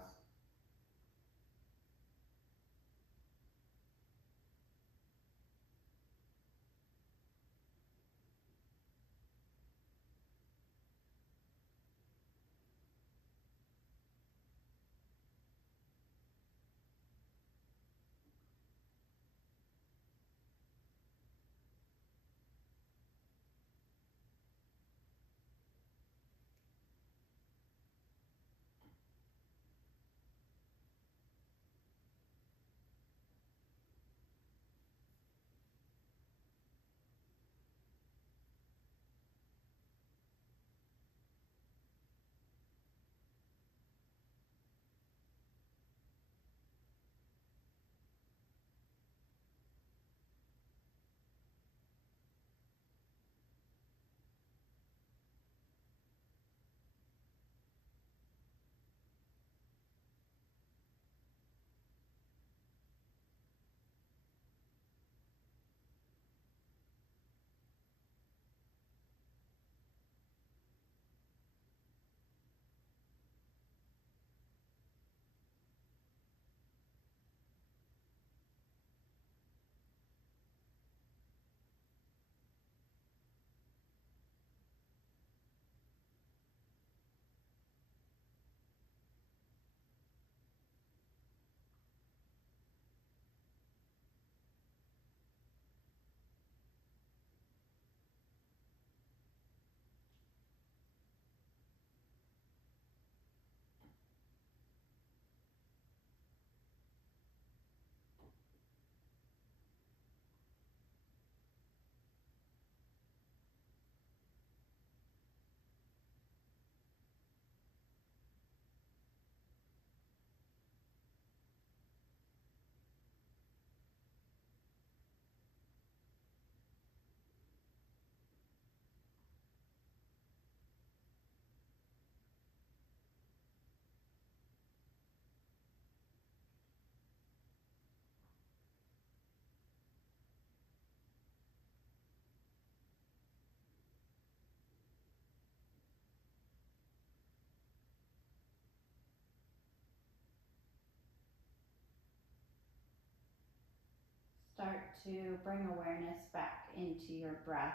start to bring awareness back into your breath.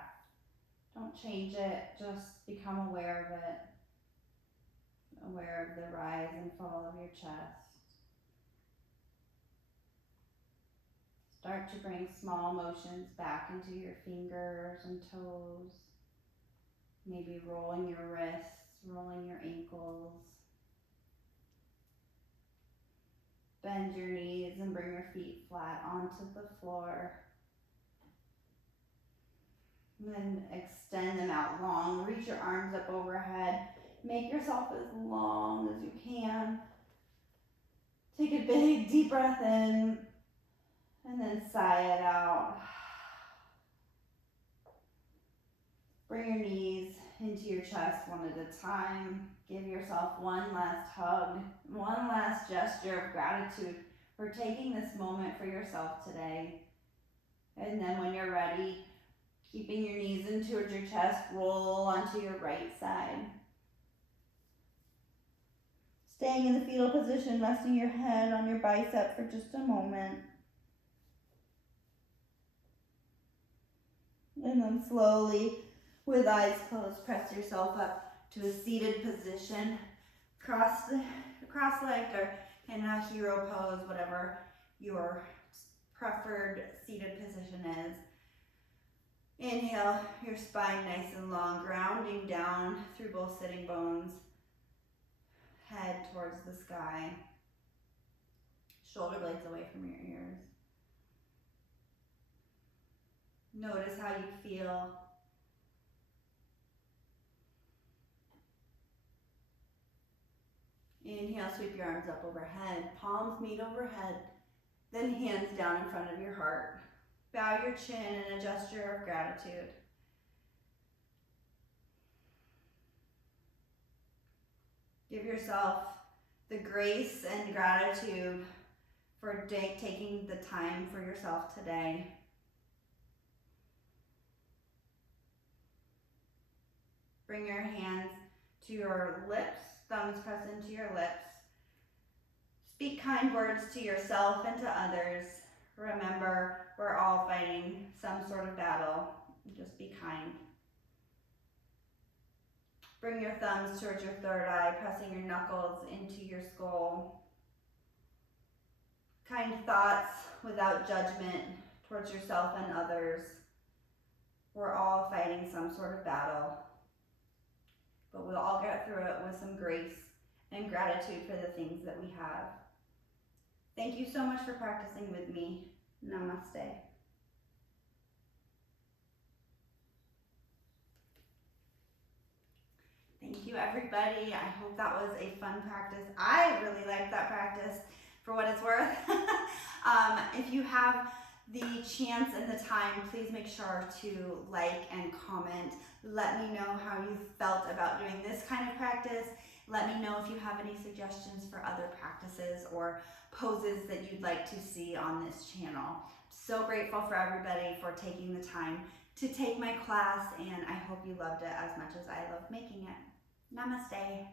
Don't change it, just become aware of it. Aware of the rise and fall of your chest. Start to bring small motions back into your fingers and toes. Maybe rolling your wrists, rolling your ankles. Bend your knees and bring your feet flat onto the floor. And then extend them out long. Reach your arms up overhead. Make yourself as long as you can. Take a big deep breath in and then sigh it out. Bring your knees into your chest one at a time. Give yourself one last hug, one last gesture of gratitude for taking this moment for yourself today. And then when you're ready, keeping your knees in towards your chest, roll onto your right side. Staying in the fetal position, resting your head on your bicep for just a moment. And then slowly, with eyes closed, press yourself up to a seated position. Cross-legged or in a hero pose, whatever your preferred seated position is. Inhale, your spine nice and long, grounding down through both sitting bones. Head towards the sky. Shoulder blades away from your ears. Notice how you feel. Inhale, sweep your arms up overhead, palms meet overhead, then hands down in front of your heart. Bow your chin in a gesture of gratitude. Give yourself the grace and gratitude for taking the time for yourself today. Bring your hands to your lips, thumbs press into your lips. Speak kind words to yourself and to others. Remember, we're all fighting some sort of battle. Just be kind. Bring your thumbs towards your third eye, pressing your knuckles into your skull. Kind thoughts without judgment towards yourself and others. We're all fighting some sort of battle, but we'll all get through it with some grace and gratitude for the things that we have. Thank you so much for practicing with me. Namaste. Thank you, everybody. I hope that was a fun practice. I really liked that practice for what it's worth. If you have the chance and the time, please make sure to like and comment. Let me know how you felt about doing this kind of practice. Let me know if you have any suggestions for other practices or poses that you'd like to see on this channel. So grateful for everybody for taking the time to take my class, and I hope you loved it as much as I loved making it. Namaste.